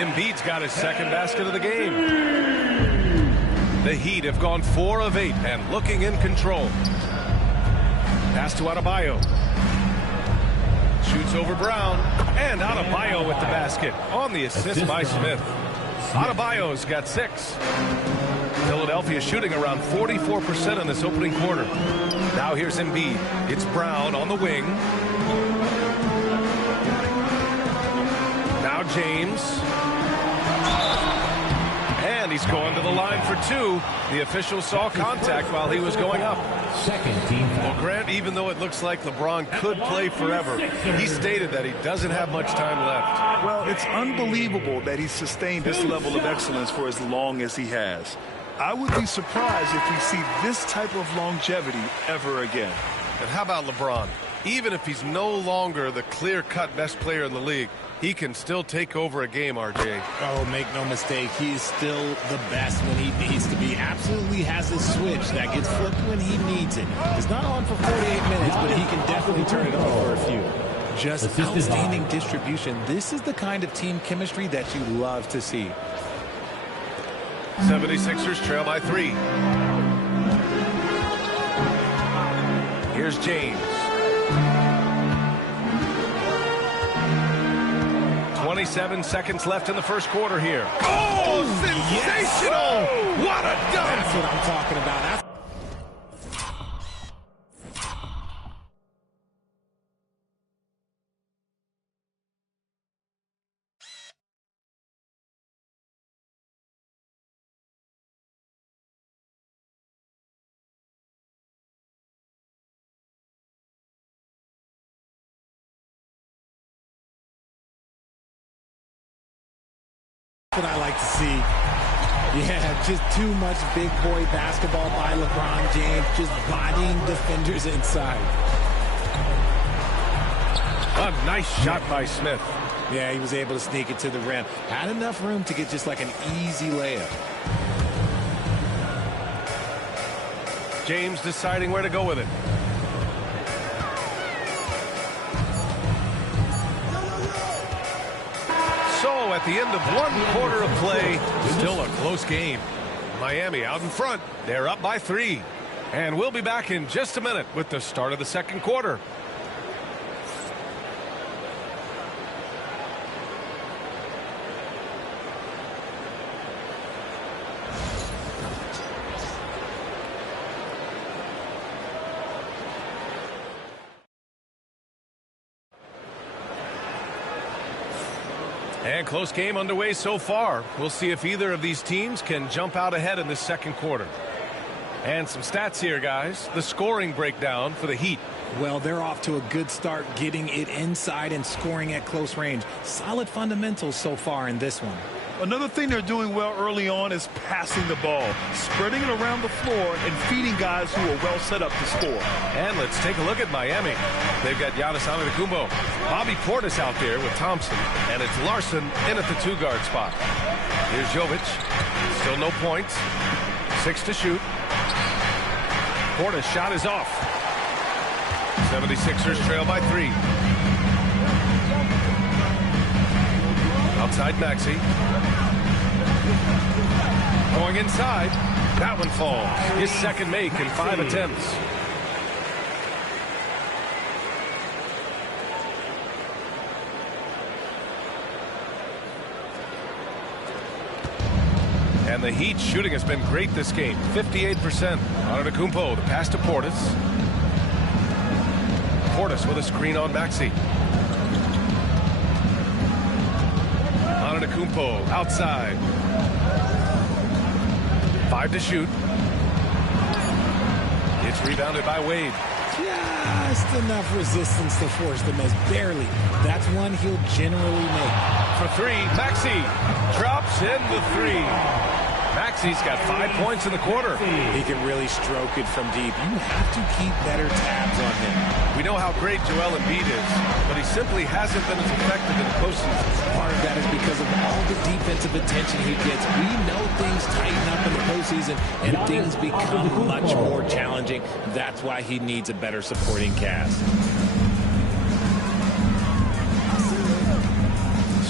Embiid's got his second basket of the game. The Heat have gone 4 of 8 and looking in control. Pass to Adebayo. Shoots over Brown. And Adebayo with the basket on the assist by Smith. Adebayo's got 6. Philadelphia shooting around 44% in this opening quarter. Now here's Embiid. It's Brown on the wing. Now James. And he's going to the line for 2. The official saw contact while he was going up. Second team. Well, Grant, even though it looks like LeBron could play forever, he stated that he doesn't have much time left. Well, it's unbelievable that he sustained this level of excellence for as long as he has. I would be surprised if we see this type of longevity ever again. And how about LeBron? Even if he's no longer the clear-cut best player in the league, he can still take over a game, RJ. Oh, make no mistake, he's still the best when he needs to be. Absolutely has a switch that gets flipped when he needs it. It's not on for 48 minutes, but he can definitely turn it on for a few. Just outstanding distribution. This is the kind of team chemistry that you love to see. 76ers trail by 3. Here's James. 27 seconds left in the first quarter here. Oh, sensational! Yes. What a dunk! That's what I'm talking about. What I like to see. Yeah, just too much big boy basketball by LeBron James, just bodying defenders inside. A nice shot by Smith. Yeah, he was able to sneak it to the rim. Had enough room to get just like an easy layup. James deciding where to go with it. So at the end of one quarter of play, still a close game. Miami out in front. They're up by 3. And we'll be back in just a minute with the start of the second quarter. And close game underway so far. We'll see if either of these teams can jump out ahead in this second quarter. And some stats here, guys. The scoring breakdown for the Heat. Well, they're off to a good start getting it inside and scoring at close range. Solid fundamentals so far in this one. Another thing they're doing well early on is passing the ball, spreading it around the floor and feeding guys who are well set up to score. And let's take a look at Miami. They've got Giannis Antetokounmpo, Bobby Portis out there with Thompson, and it's Larson in at the 2-guard spot. Here's Jovic. Still no points. 6 to shoot. Portis' shot is off. 76ers trail by 3. Outside Maxey. Going inside. That one falls. His second make in 5 attempts. And the Heat shooting has been great this game. 58%. Antetokounmpo, the pass to Portis. Portis with a screen on Maxey. Antetokounmpo outside. 5 to shoot. It's rebounded by Wade. Just enough resistance to force the miss. Barely. That's one he'll generally make. For 3, Maxey drops in the 3. Maxey's got 5 points in the quarter. He can really stroke it from deep. You have to keep better tabs on him. We know how great Joel Embiid is, but he simply hasn't been as effective in the postseason. Part of that is because of all the defensive attention he gets. We know things tighten up in the postseason and things become much more challenging. That's why he needs a better supporting cast.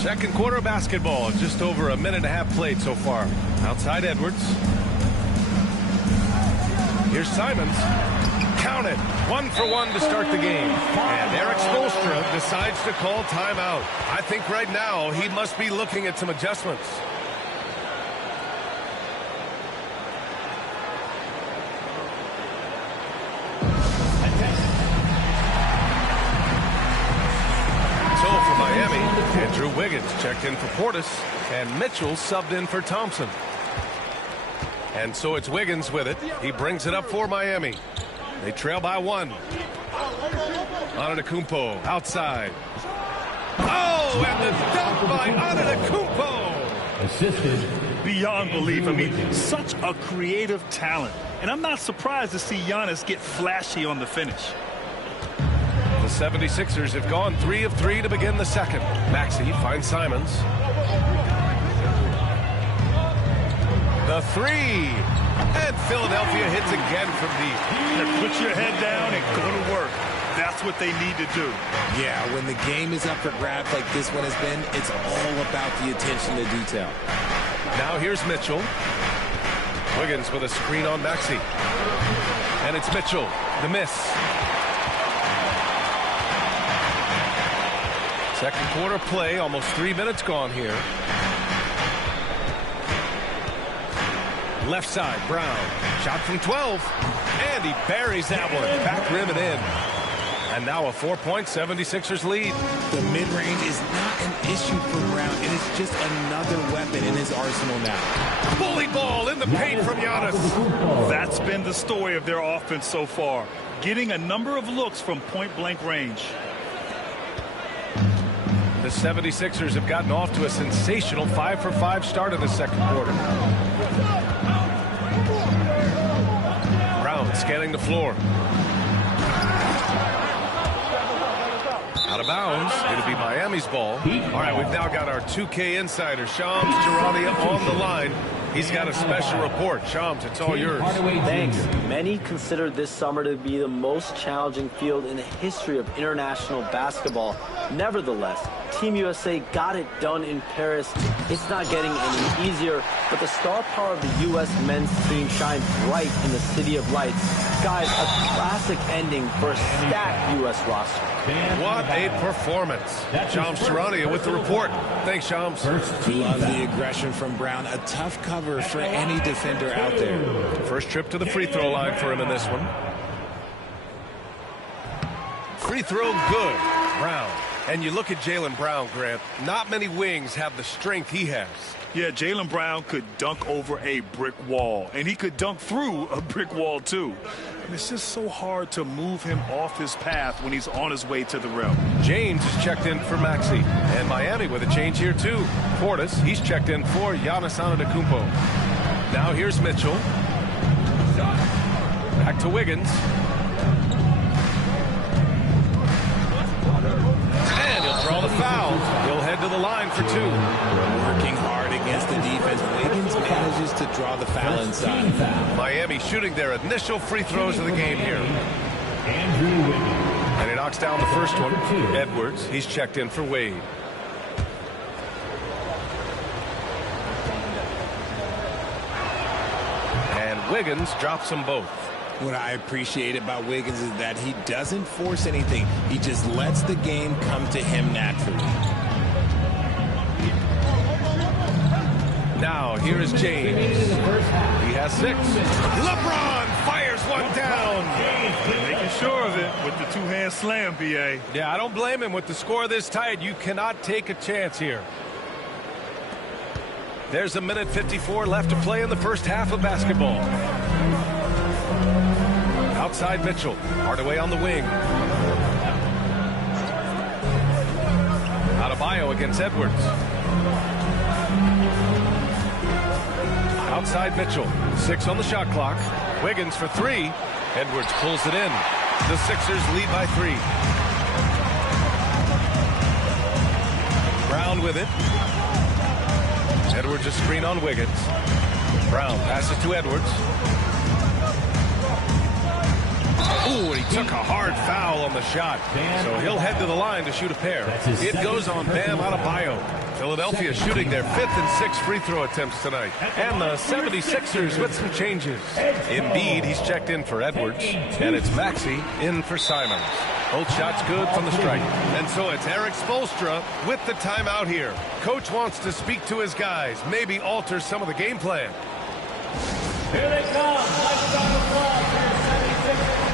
Second quarter of basketball, just over a minute and a half played so far. Outside Edwards. Here's Simons. Count it. 1 for 1 to start the game. And Eric Spoelstra decides to call timeout. I think right now he must be looking at some adjustments. For Miami, Andrew Wiggins checked in for Portis, and Mitchell subbed in for Thompson. And so it's Wiggins with it. He brings it up for Miami. They trail by 1. Antetokounmpo outside. Oh, and the dunk by Antetokounmpo. Assisted. Beyond belief. I mean, such a creative talent. And I'm not surprised to see Giannis get flashy on the finish. The 76ers have gone 3 of 3 to begin the second. Maxey finds Simons. The 3. And Philadelphia hits again from deep. Put your head down and go to work. That's what they need to do. Yeah, when the game is up for grabs like this one has been, it's all about the attention to detail. Now here's Mitchell. Wiggins with a screen on Maxey. And it's Mitchell. The miss. Second quarter play, almost 3 minutes gone here. Left side, Brown. Shot from 12. And he buries that one. Back rim and in. And now a 4-point 76ers lead. The mid-range is not an issue for Brown. It is just another weapon in his arsenal now. Bully ball in the paint from Giannis. That's been the story of their offense so far. Getting a number of looks from point-blank range. The 76ers have gotten off to a sensational 5-for-5 start in the second quarter. Brown scanning the floor. Out of bounds. It'll be Miami's ball. All right, we've now got our 2K insider, Shams Charania, on the line. He's got a special report. Shams, it's all yours. Thanks. Many consider this summer to be the most challenging field in the history of international basketball. Nevertheless, Team USA got it done in Paris. It's not getting any easier, but the star power of the U.S. men's team shines bright in the City of Lights. Guys, a classic ending for a stacked U.S. roster. What a performance. Shams Charania with the report. Thanks, Shams. Love the aggression from Brown. A tough cover for any defender out there. First trip to the free throw line for him in this one. Free throw good. Brown. And you look at Jaylen Brown, Grant, not many wings have the strength he has. Yeah, Jaylen Brown could dunk over a brick wall, and he could dunk through a brick wall, too. And it's just so hard to move him off his path when he's on his way to the rim. James is checked in for Maxey. And Miami with a change here, too. Portis, he's checked in for Giannis Antetokounmpo. Now here's Mitchell. Back to Wiggins. And he'll draw the foul. He'll head to the line for 2. Working hard against the defense. Wiggins manages to draw the foul inside. Miami shooting their initial free throws of the game here. And he knocks down the first one. Edwards, he's checked in for Wade. And Wiggins drops them both. What I appreciate about Wiggins is that he doesn't force anything. He just lets the game come to him naturally. Now, here is James. He has 6. LeBron fires one down. Making sure of it with the two-hand slam, B.A. Yeah, I don't blame him. With the score this tight, you cannot take a chance here. There's 1:54 left to play in the first half of basketball. Outside Mitchell, Hardaway on the wing. Adebayo against Edwards. Outside Mitchell, 6 on the shot clock. Wiggins for 3. Edwards pulls it in. The Sixers lead by 3. Brown with it. Edwards a screen on Wiggins. Brown passes to Edwards. Ooh, and he took a hard foul on the shot. So he'll head to the line to shoot a pair. It goes on Bam Adebayo. Philadelphia shooting their 5th and 6th free throw attempts tonight. And the 76ers with some changes. Embiid, he's checked in for Edwards. And it's Maxey in for Simons. Both shots good from the stripe. And so it's Eric Spoelstra with the timeout here. Coach wants to speak to his guys, maybe alter some of the game plan. Here they come. Lights on the clock. Here's 76ers.